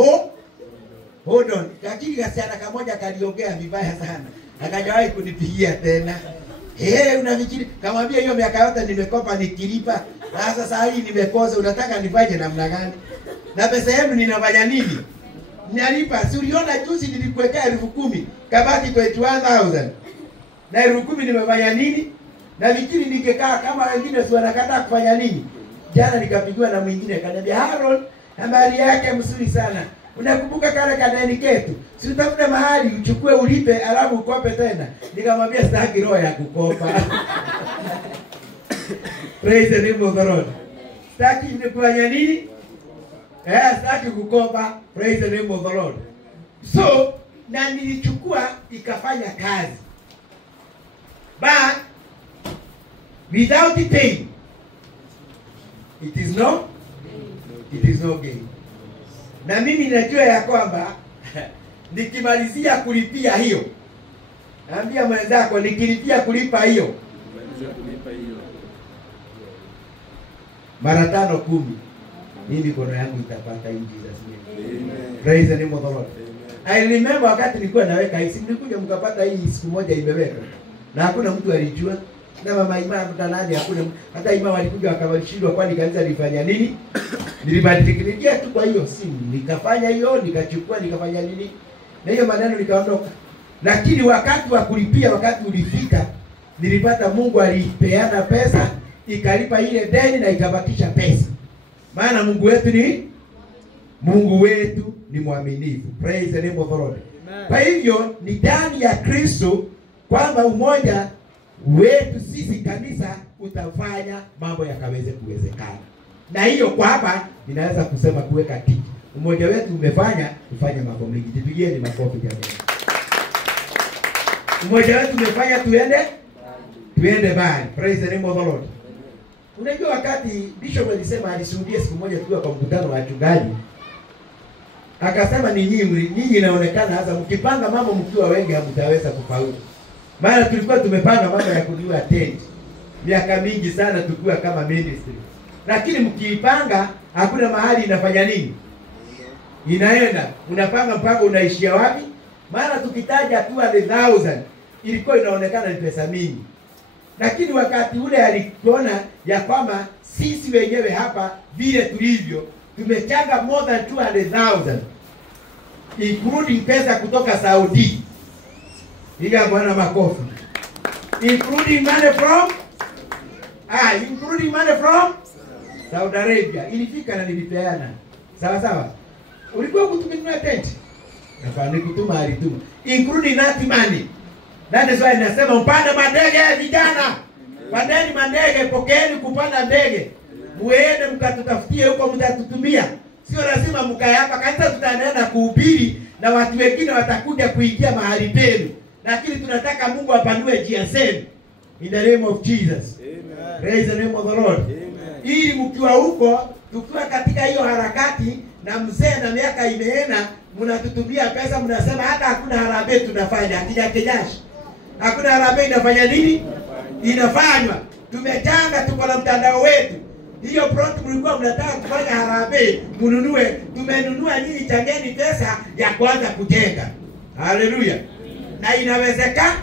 Hold on. Lakini kasiana kamoja kaliongea vibaya sana. Akajawahi kunipigia tena. Unafikiri kamwambia hiyo miaka yote nimekopa nikilipa. Sasa saa hii nimekosa, unataka nifanye namna gani? Na pesa yenu ninafanya nini? Nalipa. Si uliona juzi nilikuwekea 10,000, kabaki 21,000. Na 10,000 nimefanya nini? Na fikiri ningekaa kama wengine si wanakataa kufanya nini? Jana nikapigiwa na mwingine akaniambia, Harold, habari yake mzuri sana. Unakumbuka kale kadeni ketu? Si utafuta mahali uchukue ulipe alafu ukope tena. Nikamwambia sitaki roho ya kukopa. Praise the name of the Lord. Sitaki kufanya nini? Sitaki kukopa. Praise the name of the Lord. So, na nilichukua ikafanya kazi. But without it paying, it is no gain. Na mimi najua ya kwamba nikimalizia kulipia hiyo, naambia mwenzako nikilipia kulipa hiyo mara 5 10, mimi mikono yangu itapata in Jesus name. Praise the name of the Lord. I remember wakati nilikuwa naweka hii, nilikuja mkapata hii siku moja imeweka. Na hakuna mtu alijua. Na mama Ima mtanani hakuna, hata Ima walikuja wakawashindwa kwani kanisa lifanya nini? Nilibadilikia tu kwa hiyo simu, nikafanya hiyo, nikachukua, nikafanya nini? Na hiyo maneno nikaondoka. Lakini wakati wa kulipia, wakati ulifika, nilipata Mungu alipeana pesa, ikalipa ile deni na ikabakisha pesa. Maana Mungu wetu ni mwaminifu. Praise the name of the Lord. Kwa hivyo ni ndani ya Kristo kwamba umoja wetu sisi kanisa utafanya mambo yakaweze kuwezekana. Na hiyo kwa hapa ninaweza kusema kuweka tiki. Umoja wetu umefanya kufanya mambo mengi. Jipigieni makofi jamani. Umoja wetu umefanya tuende bali. Praise the name of the Lord. Unajua wakati Bishop alisema alishuhudia siku moja tukiwa kwa mkutano wa wachungaji. Akasema ni nyinyi inaonekana hasa mkipanga mambo mkiwa wengi hamtaweza kufaulu. Maana tulikuwa tumepanga mambo ya kununua tent miaka mingi sana tukiwa kama ministry. Lakini mkiipanga hakuna mahali inafanya nini? Inaenda. Unapanga mpaka unaishia wapi? Maana tukitaja 200,000 ilikuwa inaonekana ni pesa mingi. Lakini wakati ule aliona ya kwamba sisi wenyewe hapa vile tulivyo tumechanga more than 200,000 including pesa kutoka Saudi. Piga Bwana makofi. Including money from Saudi Arabia. Ilifika na nilipeana. Sawa. Ulikuwa kutumia tent. Nafani kutuma alituma. Including that money. That is why nasema mpande mandege vijana. Pandeni mandege, pokeeni kupanda ndege. Muende mkatutafutie huko mtatutumia. Sio lazima mkae hapa, kanisa tutaenda kuhubiri na watu wengine watakuja kuingia mahali penu. Lakini tunataka Mungu apanue njia zenu. In the name of Jesus. Amen. Praise the name of the Lord. Amen. Ili mkiwa huko, tukiwa katika hiyo harakati na mzee na miaka imeenda, mnatutumia pesa, mnasema hata hakuna harambee tunafanya, akijakejashi. Hakuna harambee inafanya nini? Inafanywa. Tumechanga, tuko na mtandao wetu. Hiyo plot mlikuwa mnataka kufanya harambee, mnunue, tumenunua nyinyi, changeni pesa ya kwanza kujenga. Hallelujah. Na inawezekana.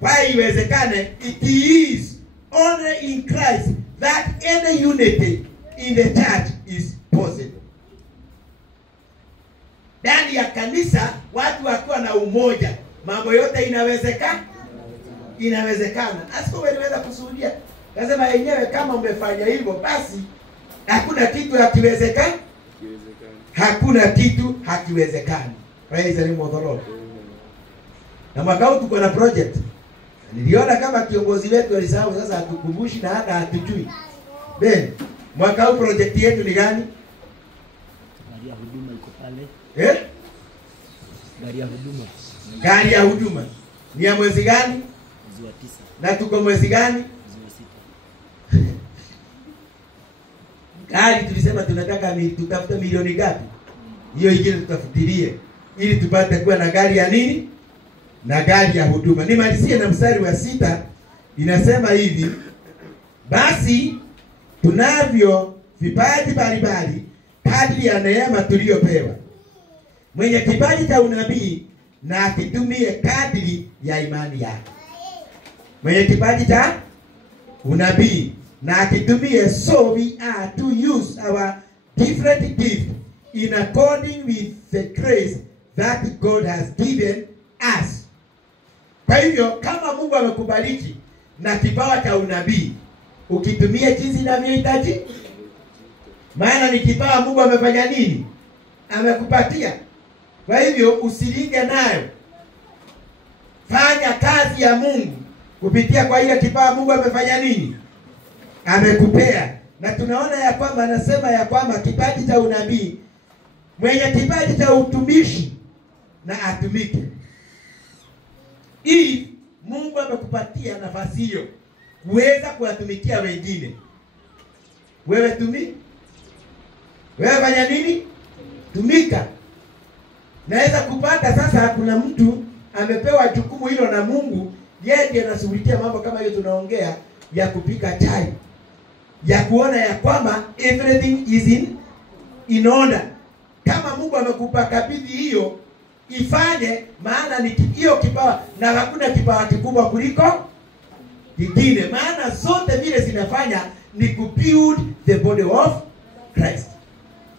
Why iwezekane? It is only in Christ that any unity in the church is possible. Ndani ya kanisa watu wakiwa na umoja, mambo yote inawezekana. Askofu aliweza kushuhudia. Nasema yenyewe kama umefanya hivyo basi hakuna kitu hakiwezekani. Hakuna kitu hakiwezekani. Praise the name of the Lord. Na mwaka huu tuko na project. Niliona kama kiongozi wetu alisahau, sasa hatukumbushi na hata hatujui. Ben, mwaka huu project yetu ni gani? Gari ya huduma iko pale. Gari ya huduma. Ni ya mwezi gani? Mwezi wa 9. Na tuko mwezi gani? Mwezi wa 6. Gari tulisema tunataka tutafute milioni ngapi? Hiyo ingine tutafutilie ili tupate kuwa na gari ya nini? Na gari ya huduma. Nimalizie na mstari wa 6 inasema hivi, basi tunavyo vipaji mbalimbali kadri ya neema tuliyopewa. Mwenye kipaji cha unabii na akitumie kadri ya imani yake. Mwenye kipaji cha unabii na akitumie, so we are to use our different gifts in according with the grace that God has given us. Kwa hivyo kama Mungu amekubariki na kipawa cha unabii, ukitumia jinsi inavyohitaji, maana ni kipawa Mungu amefanya nini? Amekupatia. Kwa hivyo usilinge nayo. Fanya kazi ya Mungu kupitia kwa ile kipawa Mungu amefanya nini? Amekupea. Na tunaona ya kwamba anasema ya kwamba kipaji cha unabii, mwenye kipaji cha utumishi na atumike. Ili Mungu amekupatia nafasi hiyo kuweza kuwatumikia wengine. Wewe wewe fanya nini? Tumika. Naweza kupata sasa kuna mtu amepewa jukumu hilo na Mungu, yeye ndiye anashughulikia mambo kama hiyo tunaongea, ya kupika chai, ya kuona ya kwamba everything is in order. Kama Mungu amekupa kabidhi hiyo, ifanye, maana ni hiyo kipawa, na hakuna kipawa kikubwa kuliko kingine, maana zote vile zinafanya ni kubuild the body of Christ.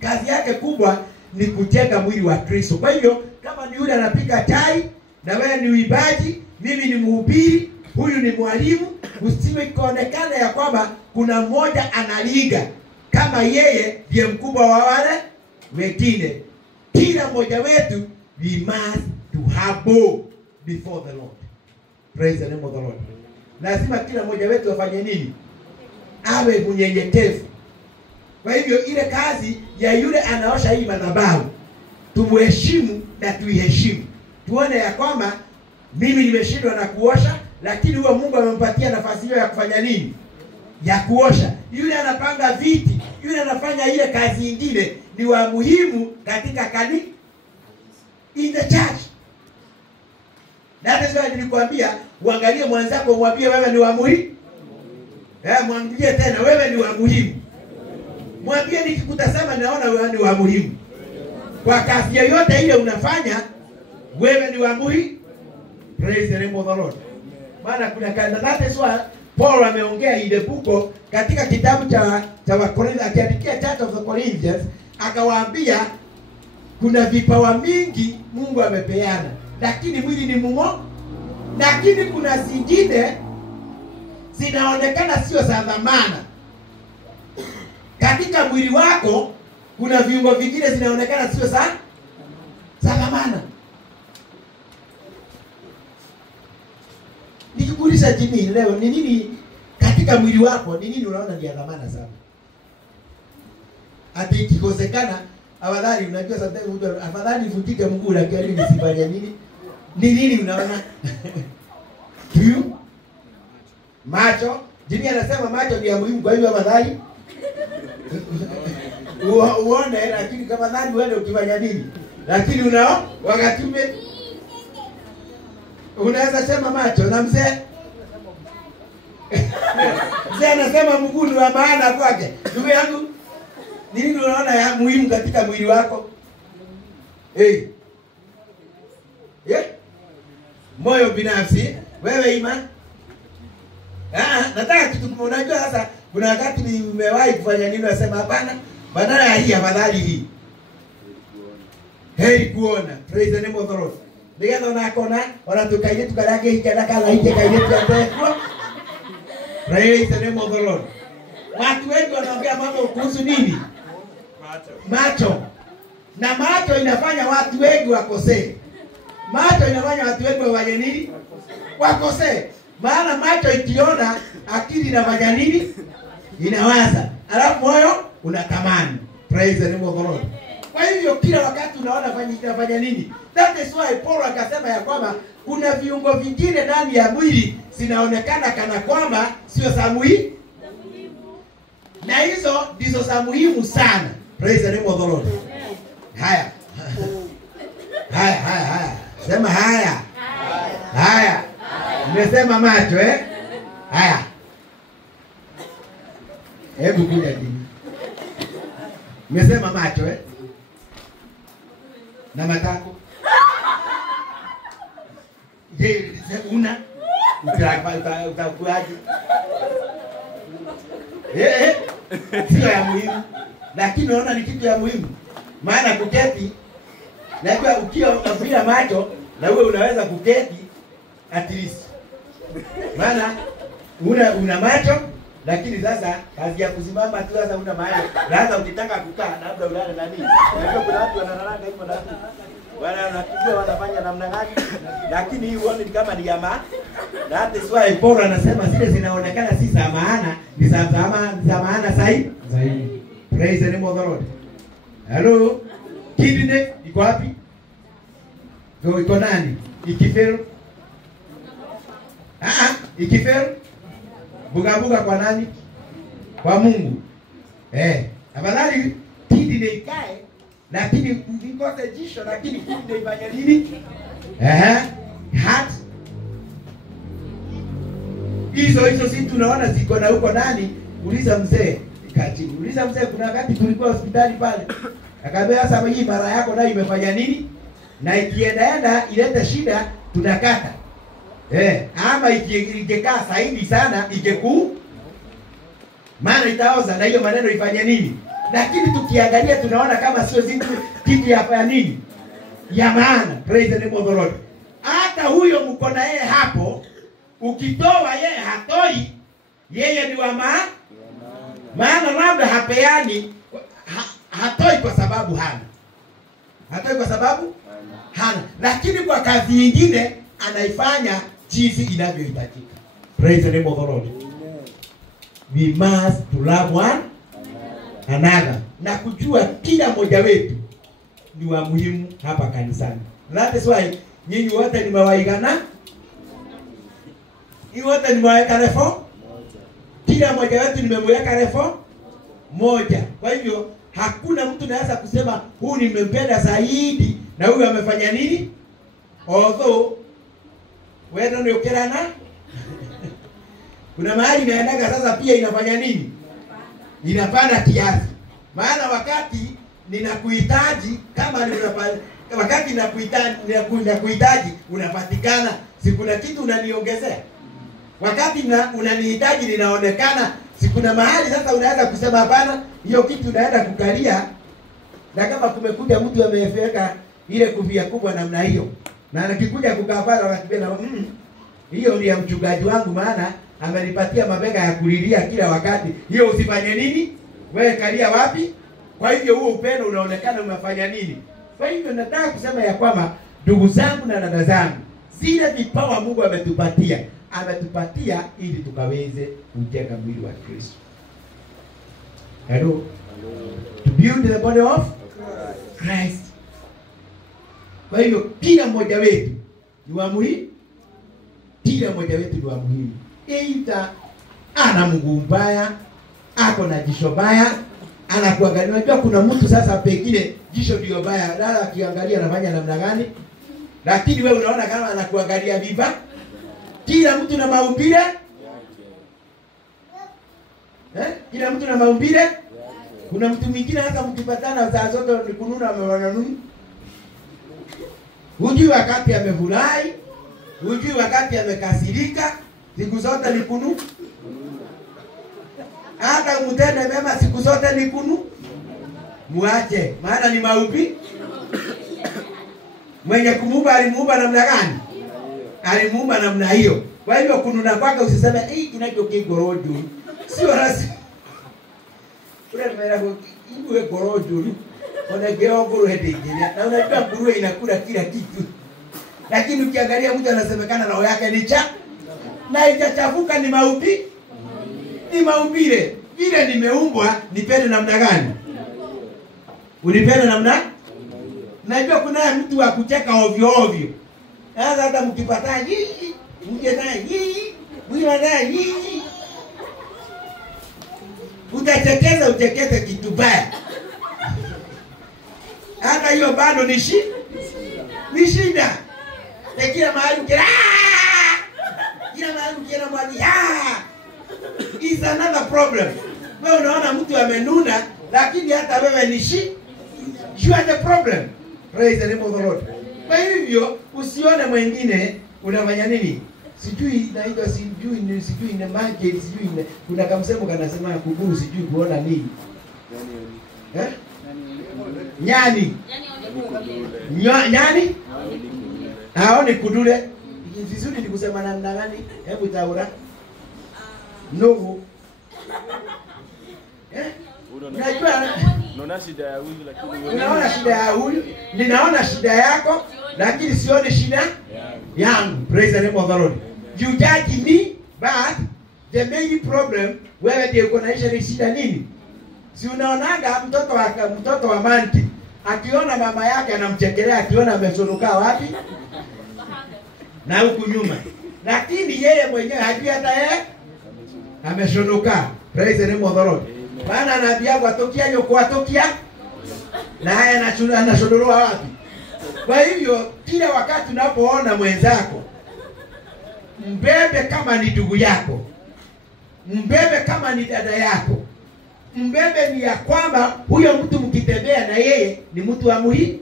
Kazi yake kubwa ni kujenga mwili wa Kristo. Kwa hivyo kama ni yule anapika chai na wewe ni uibaji, mimi ni mhubiri, huyu ni mwalimu, usiwe kuonekana ya kwamba kuna mmoja analiga kama yeye ndiye mkubwa wa wale wengine. Kila mmoja wetu, we must to humble before the Lord. Praise the name of the Lord. Lazima kila mmoja wetu afanye nini? Awe mnyenyekevu. Kwa hivyo ile kazi ya yule anaosha hii madhabahu, tumheshimu na tuiheshimu. Tuone ya kwamba mimi nimeshindwa na kuosha, lakini huyo Mungu amempatia nafasi hiyo ya kufanya nini? Ya kuosha. Yule anapanga viti, yule anafanya ile kazi nyingine, ni wa muhimu katika kanisa, in the church. Na hata sasa nilikwambia uangalie mwanzako, umwambie wewe ni wa muhimu. Mwambie tena wewe ni wa muhimu. Mwambie nikikutazama naona wewe ni wa muhimu. Kwa kazi yoyote ile unafanya, wewe ni wa muhimu. Praise the name of the Lord. Maana kuna kana, that is why Paul ameongea ile buko katika kitabu cha Wakorintho, akiandikia Church of the Corinthians, akawaambia kuna vipawa mingi Mungu amepeana, lakini mwili ni mmoja. Lakini kuna zingine zinaonekana sio za dhamana. Katika mwili wako kuna viungo vingine zinaonekana sio za dhamana. Nikikuuliza Jimmy leo, ni nini katika mwili wako, ni nini unaona ni ya dhamana sana? Ati ikikosekana, afadhali, unajua sometimes mtu afadhali nivunjike mguu lakini nisifanye nini? Ni nini unaona? Tu macho. Jimmy anasema macho ni ya muhimu, kwa hivyo afadhali uone, lakini kama dhani wewe ukifanya nini? Lakini unao wakati unaweza sema macho, na mzee anasema mguu ni wa maana kwake. Ndugu yangu, nini unaona ya muhimu katika mwili wako? Moyo binafsi, wewe imani. Nataka kitu kama, unajua sasa kuna wakati nimewahi kufanya nini, nasema hapana, badala ya hii afadhali hii. Heri kuona. Praise the name of the Lord. Ndio unaona wanatukaje tukalake hiki na kala hiki kaje tuende. Praise the name of the Lord. Watu wengi wanaongea mambo kuhusu nini? Macho. Na macho inafanya watu wengi wakosee. Macho inafanya watu wengi wafanye nini? Wakosee. Maana macho ikiona, akili inafanya nini? Inawaza. Alafu moyo unatamani. Praise the name of the Lord. Kwa hivyo kila wakati unaona fanya nini? That is why Paul akasema ya kwamba kuna viungo vingine ndani ya mwili zinaonekana kana kwamba sio za muhimu. Na hizo ndizo za muhimu sana. Praise the name of the Lord. Haya. Sema haya. Haya. Nimesema macho Haya. Hebu kuja chini. Nimesema macho na matako. Je, una utakuaje? Sio ya muhimu, lakini naona ni kitu ya muhimu. Maana kuketi, najua ukiwa unafia macho na wewe unaweza kuketi at least. Maana una macho, lakini sasa kazi ya kusimama tu sasa una macho. Sasa ukitaka kukaa labda ulale na nini? Unajua kuna watu wanalala hivyo na wanakijua wanafanya namna gani, lakini hii uone kama ni jamaa. Na hata swali Paulo anasema zile zinaonekana si za maana, ni za maana zaidi. Praise the name of the Lord. Hello. Kidney iko wapi? Iko nani? Ikifero? Ikifero? Buga kwa nani? Kwa Mungu. Afadhali kidney ikae, lakini ukikosa jisho, lakini kidney ifanye nini? Heart. Hizo si tunaona ziko na huko nani? Uliza mzee. Kajibu. Uliza mzee, kuna wakati tulikuwa hospitali pale. Akaambia sasa hii mara yako nayo imefanya nini? Na ikienda ilete shida tunakata. Ama ingekaa zaidi sana maana itaoza, na hiyo maneno ifanye nini? Lakini tukiangalia tunaona kama sio kitu ya nini? Ya maana. Praise the name of the Lord. Hata huyo mko na yeye hapo, ukitoa yeye hatoi, yeye ni wa maana labda hapeani, hatoi kwa sababu hana. Hatoi kwa sababu hana. Lakini kwa kazi nyingine anaifanya jinsi inavyohitajika. Praise the name of the Lord. We must to love one another. Na kujua kila mmoja wetu ni wa muhimu hapa kanisani. That is why nyinyi wote nimewaigana. Wote nimeweka refu. Kila mmoja wetu nimemweka refu moja. Kwa hivyo hakuna mtu anaweza kusema huyu nimempenda zaidi na huyu amefanya nini? Although wewe ndio ukirana. Kuna mahali inaendaga sasa pia inafanya nini? Inapanda kiasi. Maana wakati ninakuhitaji kama wakati ninakuhitaji unapatikana, si kuna kitu unaniongezea. Wakati unanihitaji ninaonekana, si kuna mahali sasa unaweza kusema hapana, hiyo kitu unaenda kukalia. Na kama kumekuja mtu amefeka ile kufia kubwa namna hiyo, na anakikuja kukaa pale wakati na hiyo ni ya mchungaji wangu, maana amenipatia mabega ya kulilia kila wakati. Hiyo usifanye nini? Wewe kalia wapi? Kwa hivyo huo upendo unaonekana umefanya nini? Kwa hivyo nataka kusema ya kwamba ndugu zangu na dada zangu, zile vipawa Mungu ametupatia ili tukaweze kujenga mwili wa Kristo. Hello. To build the body of Christ. Kwa hivyo kila mmoja wetu ni wa muhimu. Kila mmoja wetu ni wa muhimu. Aidha ana Mungu mbaya, ako na jisho baya, anakuangalia. Unajua kuna mtu sasa pekine jisho ndio baya, dada akiangalia anafanya namna gani? Lakini wewe unaona kama anakuangalia vipi? Kila mtu na maumbile. Kila mtu na maumbile. Kuna mtu mwingine hata mkipatana saa zote ni kununa ameona nini? Hujui wakati amefurahi, hujui wakati amekasirika, siku zote ni kunu. Hata mtende mema siku zote ni kunu. Muache, maana ni maumbile. Mwenye kumuumba alimuumba namna gani? Alimuumba namna hiyo. Kwa hivyo kununa kwake usiseme kinachoki gorojo. Sio rasmi. Kuna mera iwe gorojo. Wanageo goro hedegelea. Na unajua nguruwe inakula kila kitu. Lakini ukiangalia mtu anasemekana roho yake ni na haijachafuka, ni maumbile. Ni maumbile. Vile nimeumbwa nipende namna gani? Unipende namna? Najua kuna mtu wa kucheka ovyo ovyo. Sasa hata mkipata utachekeza uchekeze kitu baya. Hata hiyo bado ni shida. Kila mahali kila mahali is another problem. Wewe unaona mtu amenuna, lakini hata wewe ni you are the problem. Praise the name of the Lord. Kwa hivyo usione mwingine unafanya nini? Sijui naitwa sijui ni maji sijui kuna kamsemo kanasema kuguru sijui kuona nini. Eh? Nyani. Nyani? Haoni kudule. Vizuri ni kusema namna gani? Hebu taura. Nugu. Unajua unaona shida ya huyu lakini unaona shida ya huyu, ninaona shida yako lakini sioni shida yangu. Praise the name of the Lord. You judge me but the main problem wewe ndio uko na shida nini? Si unaonaga mtoto wa manti akiona mama yake anamchekelea akiona ameshuruka wapi? Na huku nyuma. Lakini yeye mwenyewe hajui hata yeye ameshuruka. Praise the name of the Lord. Bana anaambia watokia nyoko atokia na haya anashodoroa wapi? Kwa hivyo kila wakati unapoona mwenzako mbebe kama ni ndugu yako, mbebe kama ni dada yako, mbebe ni ya kwamba huyo mtu mkitembea na yeye ni mtu wa muhimu,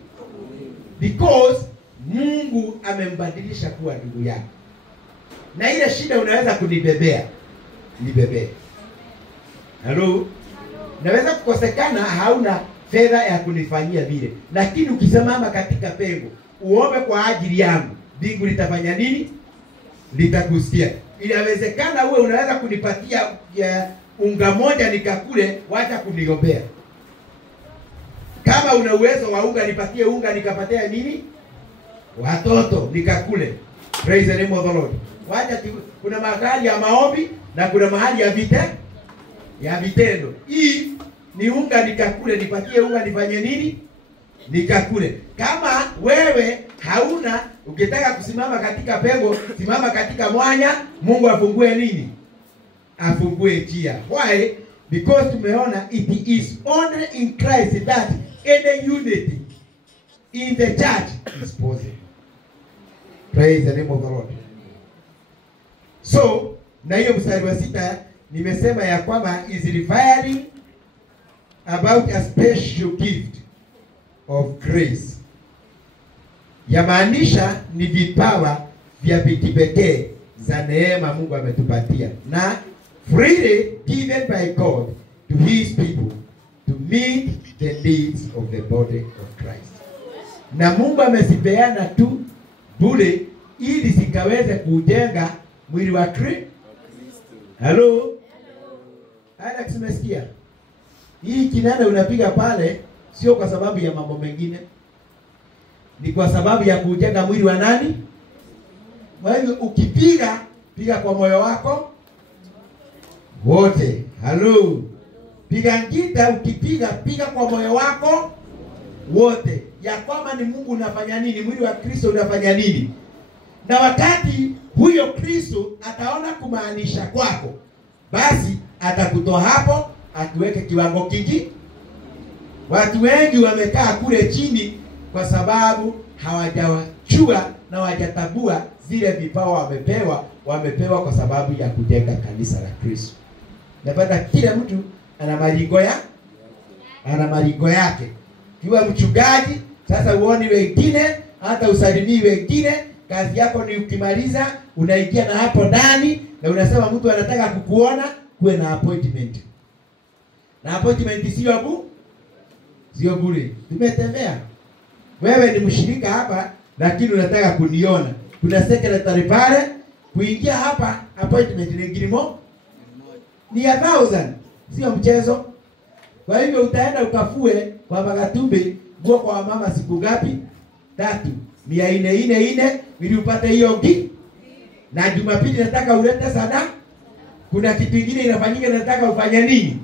because Mungu amembadilisha kuwa ndugu yako. Na ile shida unaweza kunibebea, nibebee. Hello? Naweza kukosekana hauna fedha ya kunifanyia vile. Lakini ukisimama katika pengo, uombe kwa ajili yangu, mbingu litafanya nini? Litakusikia. Inawezekana uwe unaweza kunipatia unga moja nikakule, wacha kuniombea. Kama una uwezo wa unga nipatie unga nikapatia nini? Watoto nikakule. Praise the name of the Lord. Wacha kuna mahali ya maombi na kuna mahali ya vitendo. Hii ni unga nikakule, nipatie unga nifanye nini? Nikakule. Kama wewe hauna, ukitaka kusimama katika pengo, simama katika mwanya, Mungu afungue nini? Afungue njia. Why? Because tumeona it is only in Christ that any unity in the church is possible. Praise the name of the Lord. So, na hiyo mstari wa 6 nimesema ya kwamba is referring about a special gift of grace. Yamaanisha ni vipawa vya kipekee za neema Mungu ametupatia na freely given by God to his people to meet the needs of the body of Christ. Na Mungu amezipeana tu bure ili zikaweze kujenga mwili wa Kristo. Hello? Alex, umesikia? Hii kinanda unapiga pale sio kwa sababu ya mambo mengine. Ni kwa sababu ya kujenga mwili wa nani? Kwa hivyo ukipiga, piga kwa moyo wako wote. Hello? Piga ngita, ukipiga, piga kwa moyo wako wote. Ya kwamba ni Mungu unafanya nini? Mwili wa Kristo unafanya nini? Na wakati huyo Kristo ataona kumaanisha kwako, basi atakutoa hapo, atuweke kiwango kingi. Watu wengi wamekaa kule chini kwa sababu hawajawachua na hawajatabua zile vipawa wamepewa kwa sababu ya kujenga kanisa la Kristo. Napata kila mtu ana malengo yake. Kiwa mchungaji, sasa uone wengine, hata usalimii wengine, kazi yako ni ukimaliza, unaingia na hapo ndani, na unasema mtu anataka kukuona, kuwe na appointment. Na appointment sio bure. Tumetembea. Wewe ni mshirika hapa, lakini unataka kuniona. Kuna secretary pale, kuingia hapa, appointment ni ngirimo. Ni 1000, sio mchezo. Kwa hivyo utaenda ukafue kwa Magatumbe, nguo kwa mama siku ngapi? 3. 444 ili upate hiyo ngi. Na Jumapili nataka ulete sana. Kuna kitu kingine inafanyika nataka ufanye nini?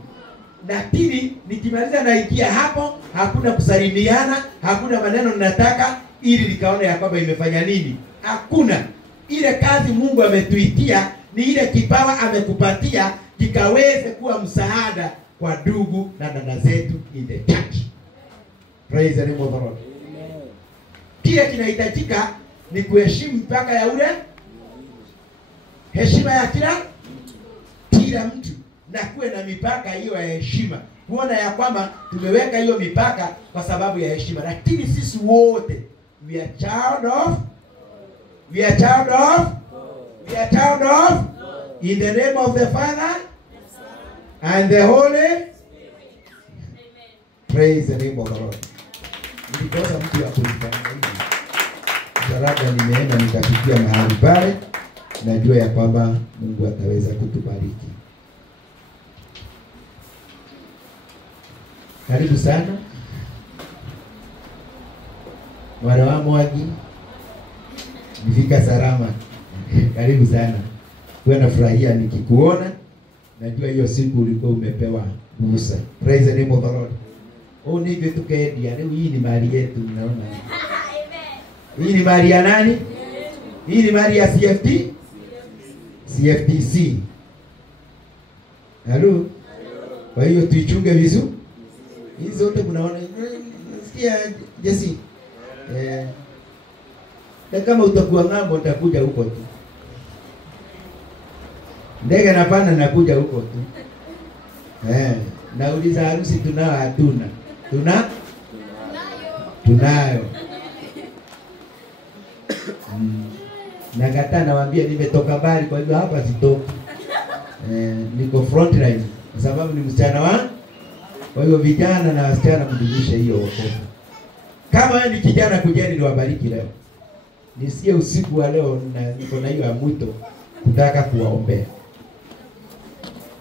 Na pili nikimaliza naingia hapo, hakuna kusalimiana, hakuna maneno ninataka ili likaone ya kwamba imefanya nini? Hakuna. Ile kazi Mungu ametuitia ni ile kipawa amekupatia kikaweze kuwa msaada kwa ndugu na dada zetu in the church. Praise the name of the Lord. Kile kinahitajika ni kuheshimu mpaka ya ule heshima ya kila mtu. na kuwe na mipaka hiyo ya heshima. Kuona ya kwamba tumeweka hiyo mipaka kwa sababu ya heshima. Lakini sisi wote we are child of in the name of the Father and the Holy. Praise the name of the Lord. Nilikosa mtu ya kulifanya hivi. Sarada nimeenda nikafikia mahali pale, najua ya kwamba Mungu ataweza kutubariki. Karibu sana. Mwana wa Mwagi. Nifika salama. Karibu sana. Kwa nafurahia nikikuona. Najua hiyo siku ulikuwa umepewa ruhusa. Praise the name of the Lord. Oh, nivyo tukaendia. Leo hii ni mali yetu, mnaona. Hii ni mali ya nani? Hii ni mali ya CFTC. Halo? Kwa hiyo tuichunge vizuri. Hizi zote kunaona nasikia Jesse. Na kama utakuwa ng'ambo utakuja huko tu. Ndege napanda nakuja huko tu. Nauliza harusi tunao hatuna. Tunayo. Nakataa nawaambia nimetoka mbali kwa hivyo hapa sitoki. Niko front line kwa sababu ni msichana wangu. Kwa hiyo vijana na wasichana mdumishe hiyo wokovu. Kama wewe ni kijana kujeni niwabariki leo. Nisikie usiku wa leo na niko na hiyo mwito kutaka kuwaombea.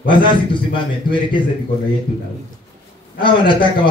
Wazazi tusimame tuelekeze mikono yetu na wito. Hawa nataka